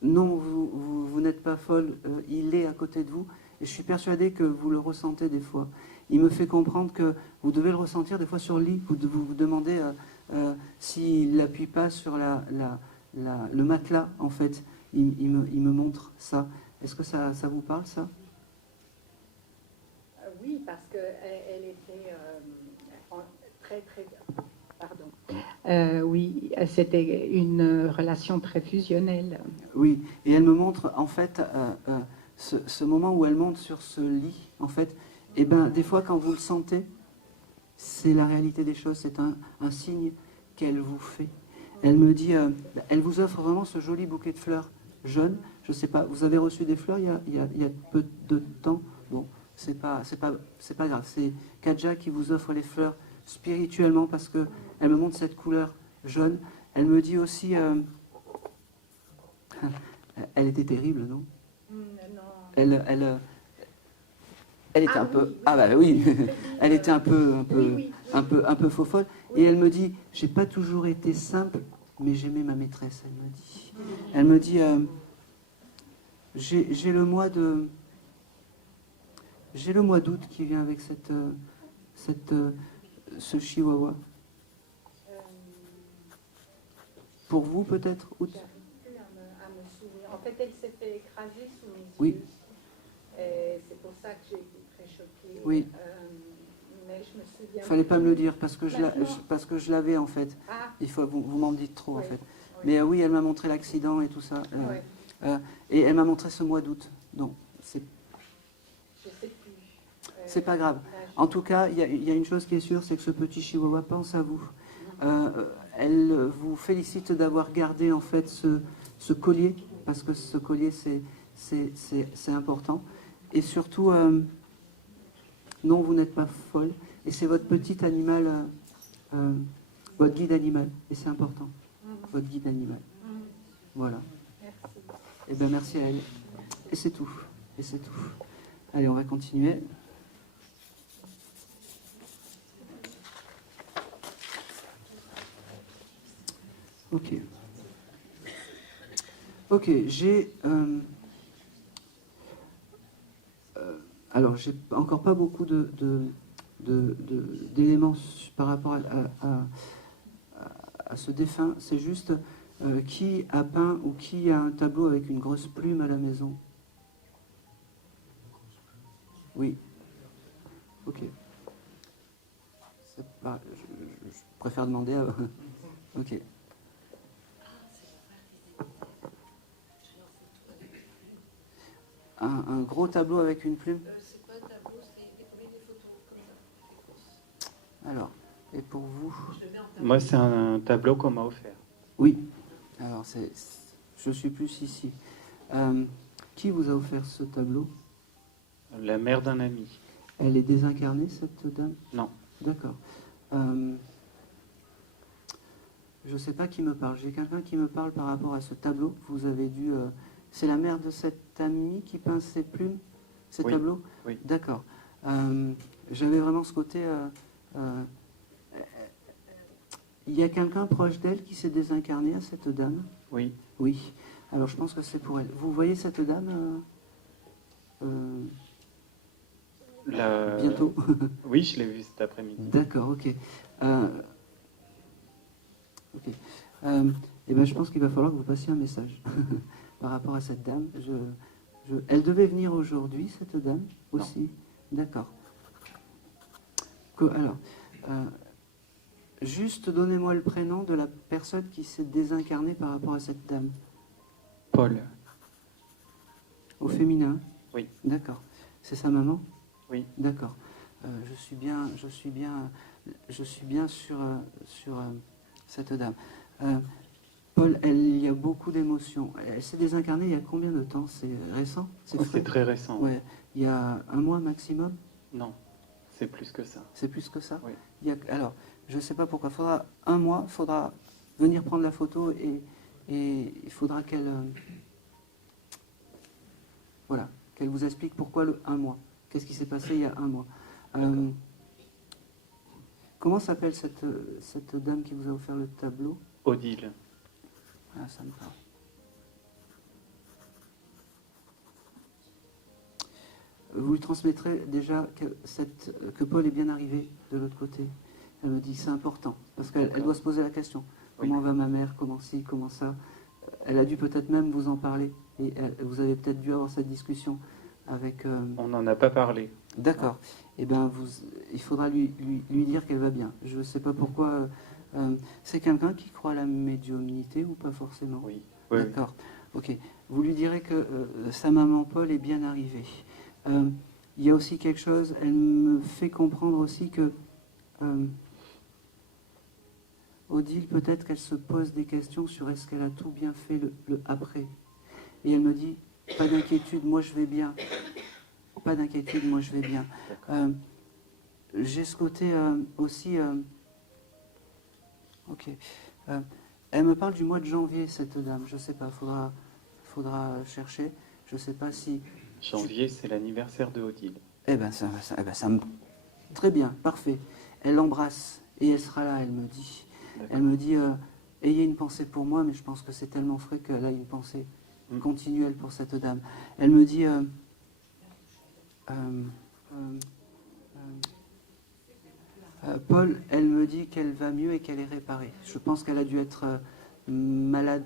non, vous n'êtes pas folle. Il est à côté de vous. Et je suis persuadé que vous le ressentez des fois. Il me fait comprendre que vous devez le ressentir des fois sur le lit. Vous vous demandez s'il n'appuie pas sur le matelas, en fait. Il me montre ça. Est-ce que ça vous parle, ça? Oui, parce qu'elle était très, très... Pardon. Oui, c'était une relation très fusionnelle. Oui, et elle me montre, en fait, ce moment où elle monte sur ce lit, en fait, et ben, des fois, quand vous le sentez, c'est la réalité des choses, c'est un signe qu'elle vous fait. Elle me dit, elle vous offre vraiment ce joli bouquet de fleurs jaunes. Je sais pas, vous avez reçu des fleurs il y a peu de temps. Bon, c'est pas grave. C'est Kaja qui vous offre les fleurs spirituellement parce que elle me montre cette couleur jaune. Elle me dit aussi, elle était terrible, non? Non. Elle était un peu, ah bah oui, elle était un peu faux folle. Et elle me dit, j'ai pas toujours été simple, mais j'aimais ma maîtresse. Elle me dit, j'ai le mois d'août qui vient avec ce chihuahua. Pour vous peut-être, août. J'arrive plus à me souvenir. En fait, elle s'est fait écraser sous mes Oui. yeux. Et c'est pour ça que j'ai été très choquée. Oui. Mais je me souviens. Fallait pas me le dire parce que Maintenant. je l'avais en fait. Ah. Il faut vous m'en dites trop en Oui. fait. Oui. Mais oui, elle m'a montré l'accident et tout ça. Oui. Et elle m'a montré ce mois d'août. Donc c'est Je sais plus. c'est pas grave. En tout cas, il y a une chose qui est sûre, c'est que ce petit chihuahua pense à vous. Elle vous félicite d'avoir gardé en fait ce collier, parce que ce collier c'est important. Et surtout, non, vous n'êtes pas folle. Et c'est votre petit animal, votre guide animal. Et c'est important, votre guide animal. Voilà. Merci. Et bien merci à elle. Et c'est tout. Et c'est tout. Allez, on va continuer. Ok. Ok, j'ai... alors, j'ai encore pas beaucoup d'éléments par rapport à ce défunt. C'est juste qui a peint ou qui a un tableau avec une grosse plume à la maison. Oui. Ok. C'est pas, je préfère demander à... Ok. Un gros tableau avec une plume. C'est quoi le tableau? C'est des photos comme ça. Alors, et pour vous? Moi, c'est un tableau qu'on m'a offert. Oui. Alors, je suis plus ici. Qui vous a offert ce tableau? La mère d'un ami. Elle est désincarnée, cette dame? Non. D'accord. Je ne sais pas qui me parle. J'ai quelqu'un qui me parle par rapport à ce tableau. Vous avez dû... c'est la mère de cet ami qui peint ses plumes, ces Oui. tableaux? Oui. D'accord. J'avais vraiment ce côté... il y a quelqu'un proche d'elle qui s'est désincarné à cette dame? Oui. Oui. Alors je pense que c'est pour elle. Vous voyez cette dame bientôt? Oui, je l'ai vue cet après-midi. D'accord, ok. Ok. Eh ben, je pense qu'il va falloir que vous passiez un message par rapport à cette dame. Elle devait venir aujourd'hui, cette dame, aussi? D'accord. Alors, juste donnez-moi le prénom de la personne qui s'est désincarnée par rapport à cette dame. Paul. Au féminin? Oui. D'accord. C'est sa maman? Oui. D'accord. Je suis bien sur cette dame. Paul, il y a beaucoup d'émotions. Elle s'est désincarnée il y a combien de temps? C'est récent? C'est très récent. Ouais. Il y a un mois maximum? Non, c'est plus que ça. C'est plus que ça? Oui. Alors, je ne sais pas pourquoi. Il faudra un mois, il faudra venir prendre la photo et il faudra qu'elle qu'elle vous explique pourquoi le un mois. Qu'est-ce qui s'est passé il y a un mois. Comment s'appelle cette dame qui vous a offert le tableau? Odile. Ah, ça me parle. Vous lui transmettrez déjà que Paul est bien arrivé de l'autre côté. Elle me dit c'est important, parce qu'elle doit se poser la question. Oui. Comment va ma mère? Comment ci? Comment ça? Elle a dû peut-être même vous en parler. Et vous avez peut-être dû avoir cette discussion avec... On n'en a pas parlé. D'accord. Eh bien, il faudra lui dire qu'elle va bien. Je ne sais pas pourquoi... c'est quelqu'un qui croit à la médiumnité ou pas forcément? Oui. D'accord. Ok. Vous lui direz que sa maman Paul est bien arrivée. Il y a aussi quelque chose, elle me fait comprendre aussi que Odile, peut-être qu'elle se pose des questions sur est-ce qu'elle a tout bien fait le après. Et elle me dit, pas d'inquiétude, moi je vais bien. Pas d'inquiétude, moi je vais bien. J'ai ce côté aussi... ok. Elle me parle du mois de janvier, cette dame. Je ne sais pas, faudra chercher. Je ne sais pas si... Janvier, c'est l'anniversaire de Odile. Eh ben, ça me... Très bien, parfait. Elle l'embrasse et elle sera là, elle me dit. Elle me dit, ayez une pensée pour moi, mais je pense que c'est tellement frais qu'elle a une pensée continuelle pour cette dame. Elle me dit... Paul, elle me dit qu'elle va mieux et qu'elle est réparée. Je pense qu'elle a dû être malade,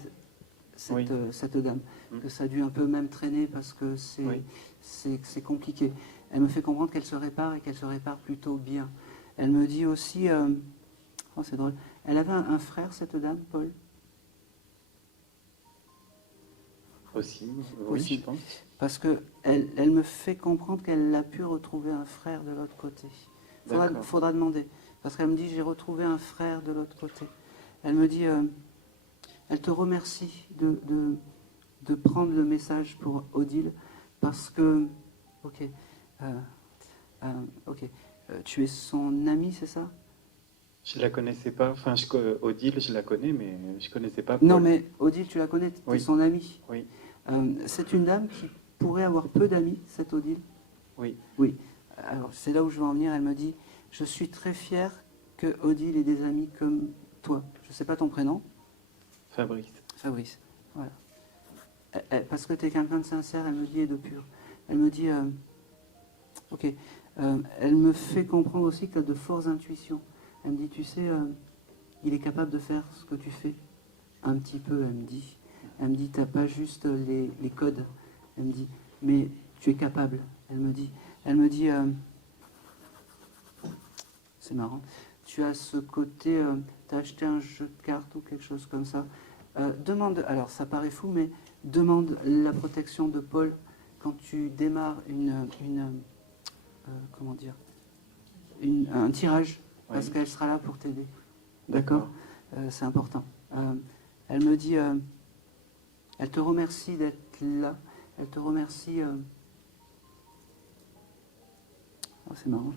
cette dame. Que ça a dû un peu même traîner parce que c'est compliqué. Elle me fait comprendre qu'elle se répare et qu'elle se répare plutôt bien. Elle me dit aussi... oh, c'est drôle. Elle avait un frère, cette dame, Paul? Aussi, oui, je pense. Parce qu'elle me fait comprendre qu'elle a pu retrouver un frère de l'autre côté. Faudra demander. Parce qu'elle me dit, j'ai retrouvé un frère de l'autre côté. Elle me dit, elle te remercie de prendre le message pour Odile, parce que, ok, tu es son ami, c'est ça? Je la connaissais pas. Enfin, Odile, je la connais, mais je connaissais pas Paul. Non, mais Odile, tu la connais, tu es Oui. son ami. Oui. C'est une dame pourrait avoir peu d'amis, cette Odile? Oui. Oui. Alors, c'est là où je veux en venir. Elle me dit, je suis très fière que Odile ait des amis comme toi. Je ne sais pas ton prénom. Fabrice. Fabrice. Voilà. Parce que tu es quelqu'un de sincère, elle me dit, et de pur. Elle me dit, ok. Elle me fait comprendre aussi que tu as de fortes intuitions. Elle me dit, tu sais, il est capable de faire ce que tu fais. Un petit peu, elle me dit. Elle me dit, tu n'as pas juste les codes. Elle me dit, mais tu es capable. Elle me dit, c'est marrant, tu as ce côté, tu as acheté un jeu de cartes ou quelque chose comme ça. Demande, alors ça paraît fou, mais demande la protection de Paul quand tu démarres comment dire, un tirage, parce Oui. qu'elle sera là pour t'aider. D'accord. C'est important. Elle me dit, elle te remercie d'être là, elle te remercie... Oh, c'est marrant.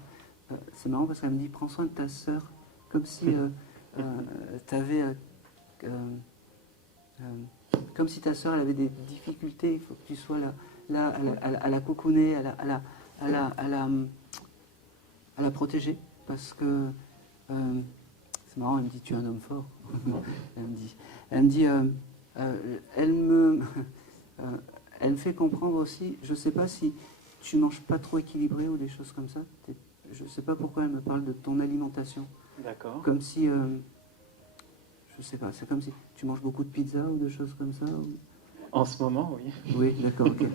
C'est marrant parce qu'elle me dit, prends soin de ta sœur, comme si comme si ta sœur elle avait des difficultés, il faut que tu sois là à la cocooner, à la protéger, parce que c'est marrant, elle me dit, tu es un homme fort. Elle me dit, elle me fait comprendre aussi, je ne sais pas si tu manges pas trop équilibré ou des choses comme ça. Je ne sais pas pourquoi elle me parle de ton alimentation. D'accord. Comme si, je ne sais pas, c'est comme si tu manges beaucoup de pizza ou des choses comme ça. En ce moment, oui. Oui, d'accord, ok.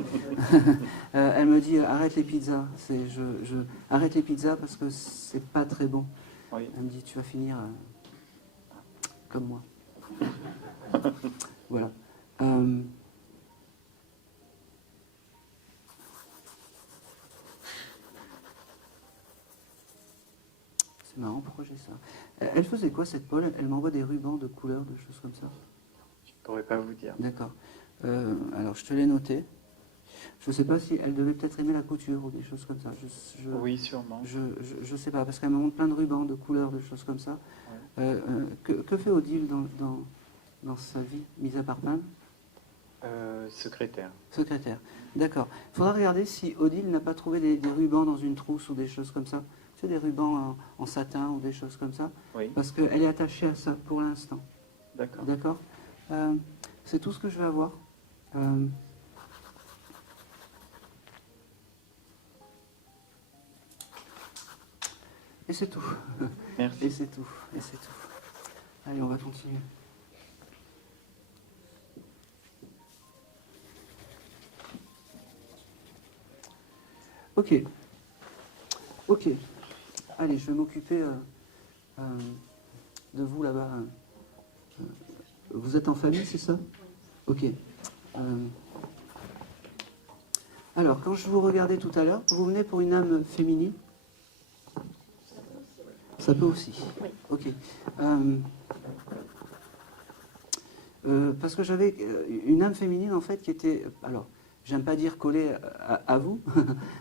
Elle me dit, arrête les pizzas. Arrête les pizzas parce que c'est pas très bon. Oui. Elle me dit, tu vas finir comme moi. Voilà. C'est marrant, pourquoi j'ai ça? Elle faisait quoi, cette Paul? Elle m'envoie des rubans de couleurs, de choses comme ça. Je ne pourrais pas vous dire. D'accord. Alors, je te l'ai noté. Je ne sais pas si elle devait peut-être aimer la couture ou des choses comme ça. Oui, sûrement. Je sais pas, parce qu'elle me montre plein de rubans, de couleurs, de choses comme ça. Ouais. Que fait Odile dans sa vie, mis à part peindre? Secrétaire. Secrétaire. D'accord. Il faudra regarder si Odile n'a pas trouvé des rubans dans une trousse ou des choses comme ça. Tu sais, des rubans en satin ou des choses comme ça. Oui. Parce qu'elle est attachée à ça pour l'instant. D'accord. D'accord. C'est tout ce que je vais avoir. Et c'est tout. Merci. Et c'est tout. Et c'est tout. Allez, on va continuer. Ok. Ok. Allez, je vais m'occuper de vous là-bas. Vous êtes en famille, c'est ça? Ok. Alors, quand je vous regardais tout à l'heure, vous venez pour une âme féminine? Ça peut aussi. Oui. Ok. Parce que j'avais une âme féminine, en fait, qui était... Alors, j'aime pas dire collée à vous,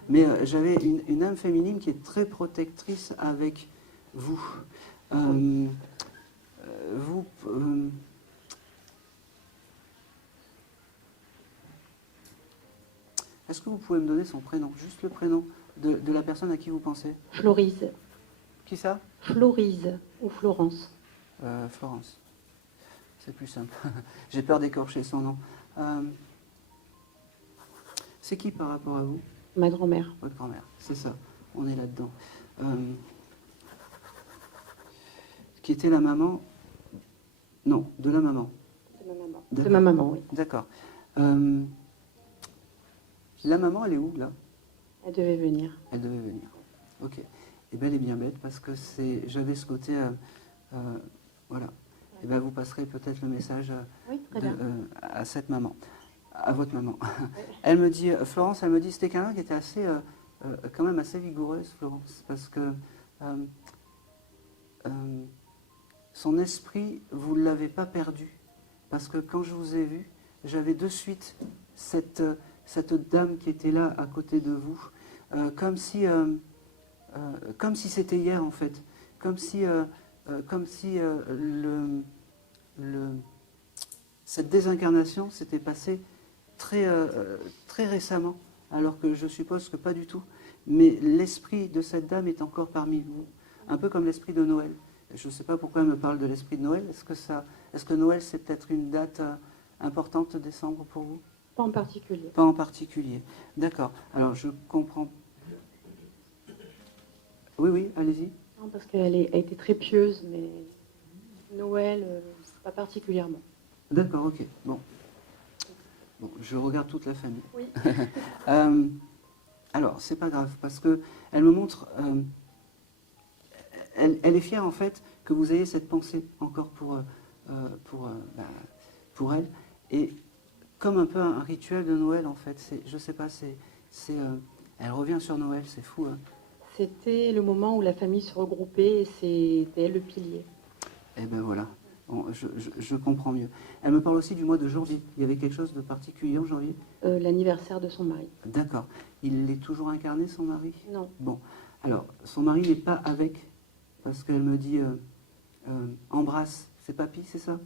mais j'avais une âme féminine qui est très protectrice avec vous. Est-ce que vous pouvez me donner son prénom, juste le prénom de la personne à qui vous pensez? Florise. Qui ça? Florise ou Florence. Florence. C'est plus simple. J'ai peur d'écorcher son nom. C'est qui par rapport à vous? Ma grand-mère. Votre grand-mère, c'est ça. On est là-dedans. Qui était la maman? Non, de la maman. De ma maman. D'accord. De ma maman, oui. D'accord. La maman, elle est où, là? Elle devait venir. Elle devait venir. Ok. Et bien, elle est bien bête parce que j'avais ce côté... voilà. Et bien, vous passerez peut-être le message Oui, très bien. à cette maman, à votre maman. Elle me dit, Florence, elle me dit, c'était quelqu'un qui était assez, quand même assez vigoureuse, Florence, parce que son esprit, vous ne l'avez pas perdu. Parce que quand je vous ai vu, j'avais de suite cette dame qui était là à côté de vous, comme si c'était hier en fait, comme si cette désincarnation s'était passée très récemment, alors que je suppose que pas du tout. Mais l'esprit de cette dame est encore parmi vous, un peu comme l'esprit de Noël. Je ne sais pas pourquoi elle me parle de l'esprit de Noël. Est-ce que Noël, c'est peut-être une date importante, décembre, pour vous? Pas en particulier. Pas en particulier. D'accord. Alors, je comprends. Oui, oui, allez-y. Non, parce qu'elle a été très pieuse, mais Noël, pas particulièrement. D'accord, ok. Bon. Bon, je regarde toute la famille. Oui. Alors, c'est pas grave, parce que elle me montre... elle est fière, en fait, que vous ayez cette pensée encore pour elle. Et comme un peu un rituel de Noël, en fait. Je sais pas, elle revient sur Noël, c'est fou, hein. C'était le moment où la famille se regroupait et c'était elle le pilier. Eh ben voilà, bon, je comprends mieux. Elle me parle aussi du mois de janvier. Il y avait quelque chose de particulier en janvier? L'anniversaire de son mari. D'accord. Il est toujours incarné, son mari? Non. Bon, alors, son mari n'est pas avec, parce qu'elle me dit embrasse, c'est papy, c'est ça?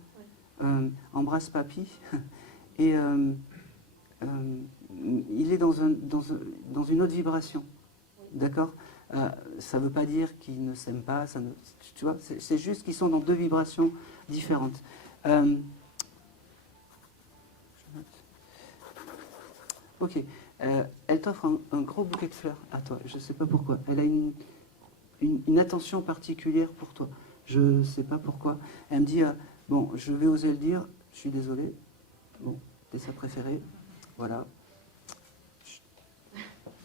Embrasse papy. Et il est dans une autre vibration. D'accord? Ça ne veut pas dire qu'ils ne s'aiment pas, tu vois, c'est juste qu'ils sont dans deux vibrations différentes. Ok. Elle t'offre un gros bouquet de fleurs à toi. Je ne sais pas pourquoi. Elle a une attention particulière pour toi. Je ne sais pas pourquoi. Elle me dit, bon, je vais oser le dire, je suis désolé. Bon, t'es sa préférée. Voilà. Chut.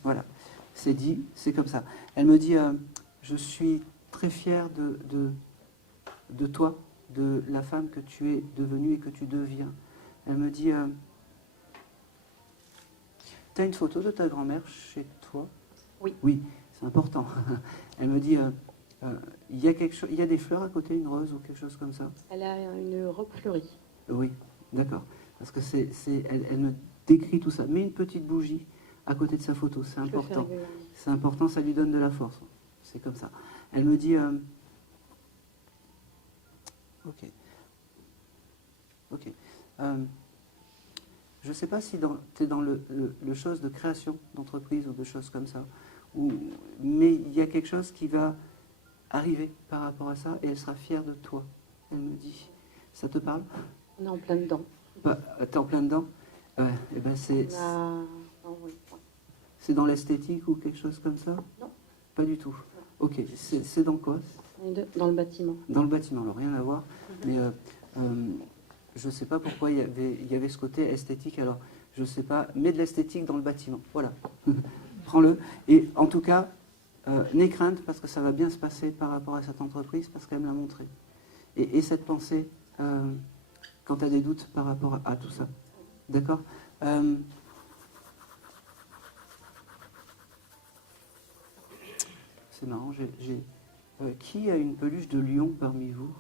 Voilà. C'est dit, c'est comme ça. Elle me dit, je suis très fière de toi, de la femme que tu es devenue et que tu deviens. Elle me dit, tu as une photo de ta grand-mère chez toi? Oui. Oui, c'est important. Elle me dit, il y a des fleurs à côté, une rose ou quelque chose comme ça? Elle a une robe fleurie. Oui, d'accord. Parce que elle me décrit tout ça. Mets une petite bougie à côté de sa photo, c'est important. C'est important, ça lui donne de la force. C'est comme ça. Elle me dit... Ok. Ok. Je ne sais pas si tu es dans le chose de création d'entreprise ou de choses comme ça, mais il y a quelque chose qui va arriver par rapport à ça et elle sera fière de toi. Elle me dit. Ça te parle? On est en plein dedans. T'es en plein dedans? Ouais, et ben c'est dans l'esthétique ou quelque chose comme ça? Non. Pas du tout. Ok, c'est dans quoi? Dans le bâtiment. Dans le bâtiment, alors rien à voir. Mais je ne sais pas pourquoi il y avait ce côté esthétique, alors je ne sais pas, mets de l'esthétique dans le bâtiment. Voilà, prends-le. Et en tout cas, n'aie crainte parce que ça va bien se passer par rapport à cette entreprise parce qu'elle me l'a montré. Et cette pensée, quand tu as des doutes par rapport à tout ça. D'accord? C'est marrant, qui a une peluche de lion parmi vous?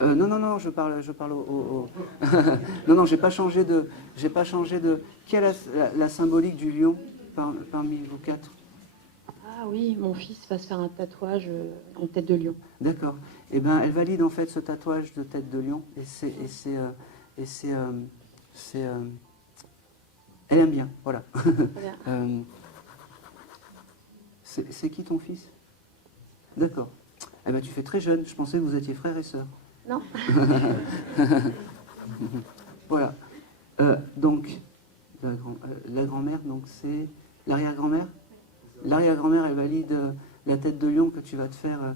Non, je parle au... non, j'ai pas changé de... Qui a la symbolique du lion parmi vous quatre? Ah oui, mon fils va se faire un tatouage en tête de lion. D'accord. Eh bien, elle valide en fait ce tatouage de tête de lion elle aime bien, voilà. C'est qui ton fils? D'accord. Eh ben, tu fais très jeune. Je pensais que vous étiez frères et sœurs. Non. Voilà. Donc, la grand-mère, donc c'est l'arrière-grand-mère. L'arrière-grand-mère, elle valide la tête de lion que tu vas te faire,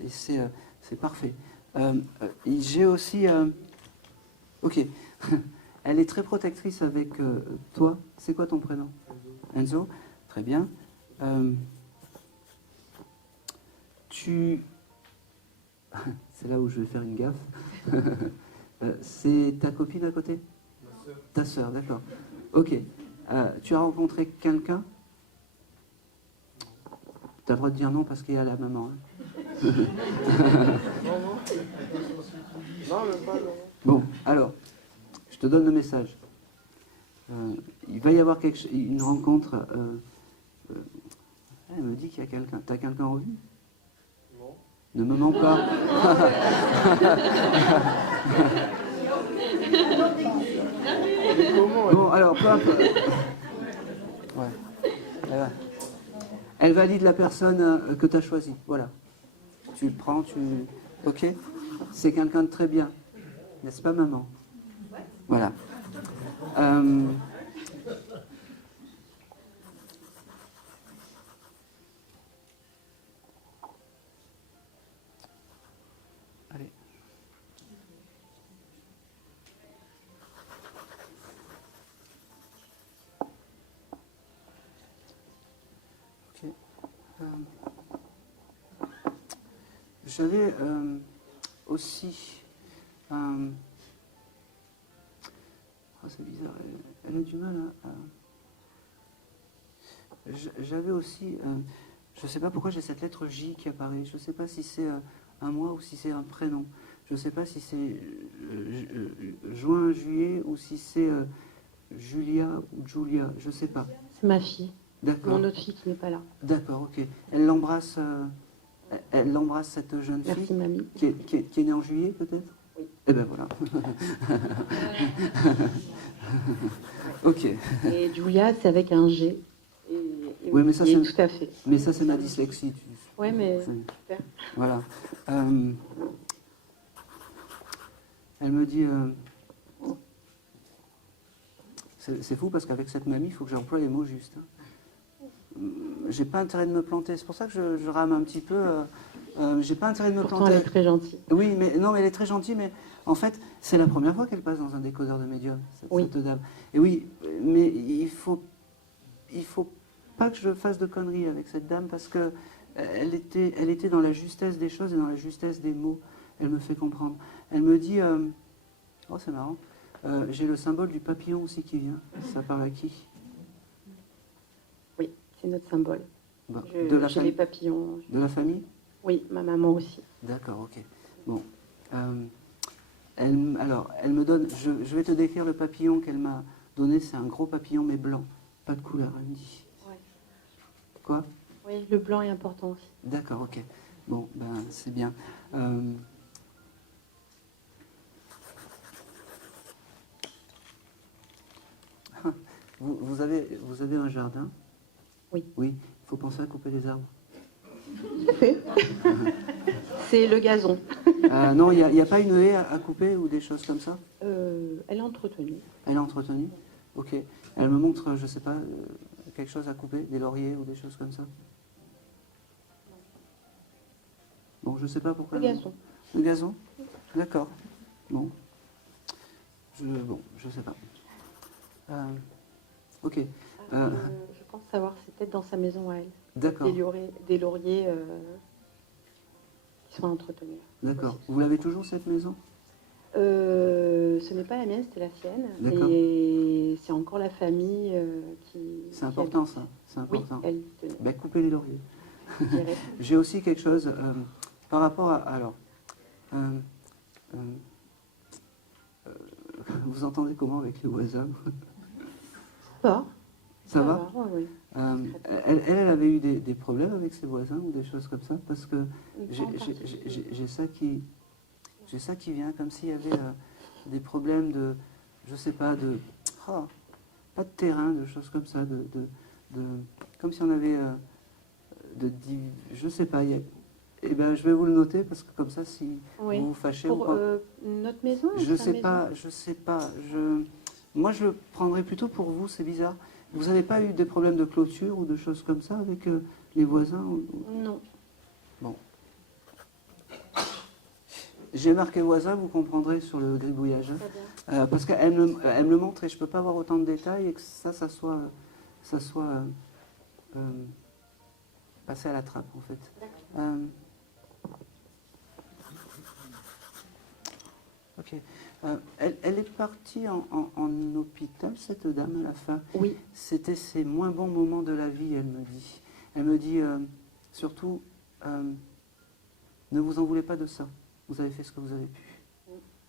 et c'est parfait. J'ai aussi... ok. Elle est très protectrice avec toi. C'est quoi ton prénom? Enzo. Très bien. C'est là où je vais faire une gaffe. C'est ta copine à côté? Ma sœur. Ta sœur, d'accord. Ok. Tu as rencontré quelqu'un? Tu as le droit de dire non parce qu'il y a la maman. Hein. Bon, alors, je te donne le message. Il va y avoir une rencontre Elle me dit qu'il y a quelqu'un. T'as quelqu'un en vue? Non. Ne me mens pas. Bon, alors, peu importe. Ouais. Elle valide la personne que tu as choisie. Voilà. Tu le prends, ok? C'est quelqu'un de très bien. N'est-ce pas, maman? Voilà. Allez. Ok. J'avais aussi... c'est bizarre, elle a du mal à... J'avais aussi... je ne sais pas pourquoi j'ai cette lettre J qui apparaît. Je ne sais pas si c'est un mois ou si c'est un prénom. Je ne sais pas si c'est juin, juillet ou si c'est Julia ou Julia. Je ne sais pas. C'est ma fille. D'accord. Mon autre fille qui n'est pas là. D'accord, ok. Elle l'embrasse cette jeune fille. Merci, mamie. Qui est née en juillet, peut-être? Oui. Eh ben voilà. Ok. Et Julia, c'est avec un G. Oui, mais ça, c'est tout à fait. Mais ça, c'est ma dyslexie. Ouais, mais super. Voilà. Elle me dit... c'est fou parce qu'avec cette mamie, il faut que j'emploie les mots justes. J'ai pas intérêt de me planter. C'est pour ça que je rame un petit peu. J'ai pas intérêt de me Pourtant, planter. elle est très gentille. Oui, mais non, mais elle est très gentille. Mais en fait, c'est la première fois qu'elle passe dans un décodeur de médium, cette dame. Et oui, mais il faut pas que je fasse de conneries avec cette dame parce que elle était dans la justesse des choses et dans la justesse des mots. Elle me fait comprendre. Elle me dit, oh c'est marrant. J'ai le symbole du papillon aussi qui vient. Ça parle à qui? Oui, c'est notre symbole. Bon, j'ai les papillons. De la famille? Oui, ma maman aussi. D'accord, ok. Bon. Elle me donne... Je vais te décrire le papillon qu'elle m'a donné. C'est un gros papillon, mais blanc. Pas de couleur, elle me dit. Ouais. Quoi? Oui, le blanc est important aussi. D'accord, ok. Bon, ben, c'est bien. Vous avez un jardin? Oui. Oui, il faut penser à couper les arbres. C'est le gazon. Non, il n'y a pas une haie à couper ou des choses comme ça? Elle est entretenue. Elle est entretenue? Ok. Elle me montre, je ne sais pas, quelque chose à couper, des lauriers ou des choses comme ça? Bon, je ne sais pas pourquoi. Le gazon. Le gazon? D'accord. Bon. Je ne sais pas. Ok. Je pense savoir, c'est peut-être dans sa maison à elle. D'accord. Des lauriers qui sont entretenus. D'accord. Vous l'avez toujours cette maison? Ce n'est pas la mienne, c'était la sienne. D'accord. Et c'est encore la famille qui... C'est important ça, c'est Oui, important. elle tenait. Ben, coupez les lauriers. Je dirais. J'ai aussi quelque chose par rapport à... Alors, vous entendez comment avec les voisins? Ça va? Oui. Elle avait eu des problèmes avec ses voisins ou des choses comme ça? Parce que j'ai ça qui vient comme s'il y avait des problèmes de, je sais pas, pas de terrain, de choses comme ça, comme si on avait, je sais pas. Eh ben, je vais vous le noter parce que comme ça, si vous vous fâchez pour ou pas. notre maison. Je sais pas. Moi, je le prendrais plutôt pour vous. C'est bizarre. Vous n'avez pas eu des problèmes de clôture ou de choses comme ça avec les voisins Non. Bon. J'ai marqué voisin, vous comprendrez sur le gribouillage. Parce qu'elle me le montre et je ne peux pas avoir autant de détails et que ça soit passé à la trappe, en fait. Ok. Elle est partie en hôpital, cette dame, à la fin. Oui. C'était ses moins bons moments de la vie, elle me dit. Elle me dit, surtout, ne vous en voulez pas de ça. Vous avez fait ce que vous avez pu.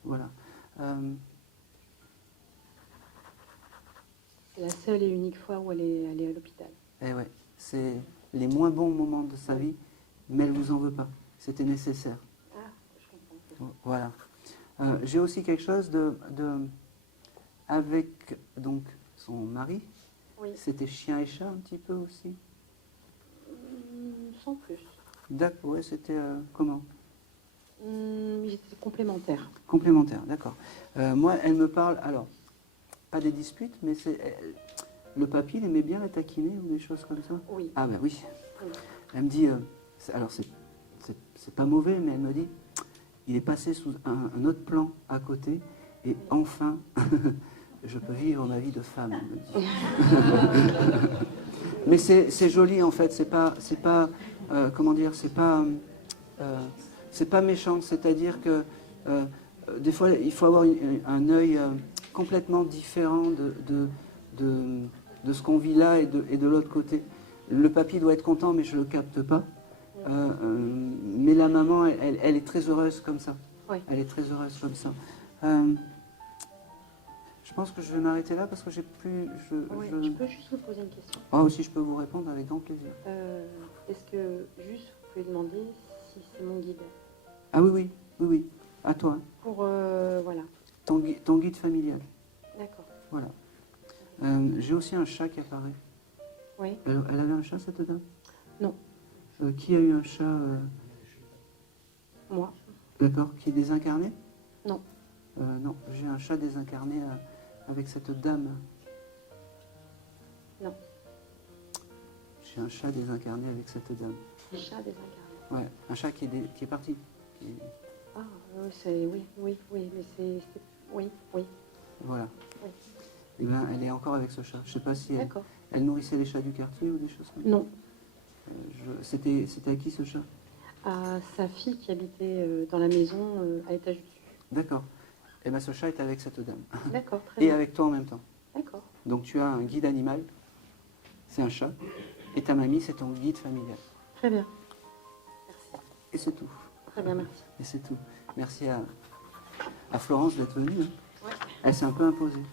Voilà. C'est la seule et unique fois où elle est allée à l'hôpital. Eh ouais, les moins bons moments de sa vie, mais elle ne vous en veut pas. C'était nécessaire. Ah, je comprends. Voilà. J'ai aussi quelque chose avec donc son mari. Oui. C'était chien et chat un petit peu aussi. Sans plus. D'accord, ouais, c'était comment? J'étais complémentaire. Complémentaire, d'accord. Moi, elle me parle, alors, pas des disputes, mais le papy, il aimait bien la taquiner ou des choses comme ça? Oui. Ah ben oui. Oui. Elle me dit, alors c'est pas mauvais, mais elle me dit, il est passé sous un autre plan à côté, et enfin, je peux vivre ma vie de femme, elle me dit. Mais c'est joli en fait, c'est pas comment dire, c'est pas méchant, c'est-à-dire que des fois il faut avoir un œil complètement différent de ce qu'on vit là et de l'autre côté. Le papy doit être content, mais je le capte pas. Mais la maman, elle est très heureuse comme ça. Oui. Elle est très heureuse comme ça. Je pense que je vais m'arrêter là parce que j'ai plus. Je peux juste vous poser une question. Ah, aussi, je peux vous répondre avec grand plaisir. Est-ce que juste vous pouvez demander si c'est mon guide? Ah oui. À toi. Pour voilà. Ton guide familial. D'accord. Voilà. J'ai aussi un chat qui apparaît. Oui. Elle avait un chat, cette dame? Non. Qui a eu un chat Moi. D'accord. Qui est désincarné? Non. Non, j'ai un chat désincarné avec cette dame. Non. J'ai un chat désincarné avec cette dame. Un chat désincarné. Ouais, un chat qui est parti. Ah, c'est oui, mais c'est oui. Voilà. Oui. Eh bien, elle est encore avec ce chat. Je ne sais pas si D'accord. elle nourrissait les chats du quartier ou des choses comme ça. Non. C'était à qui ce chat? À sa fille qui habitait dans la maison à l'étage du dessus. D'accord. Eh bien, ce chat est avec cette dame. D'accord, très Et bien. avec toi en même temps. D'accord. Donc, tu as un guide animal, c'est un chat, et ta mamie, c'est ton guide familial. Très bien. Merci. Et c'est tout. Très bien, merci. Et c'est tout. Merci à Florence d'être venue. Hein. Ouais. Elle s'est un peu imposée.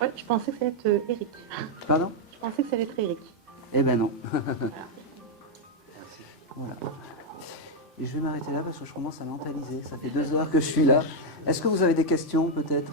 Ouais, je pensais que ça allait être Eric. Pardon? Je pensais que ça allait être Eric. Eh ben non. Merci. Voilà. Et je vais m'arrêter là parce que je commence à mentaliser. Ça fait 2 heures que je suis là. Est-ce que vous avez des questions peut-être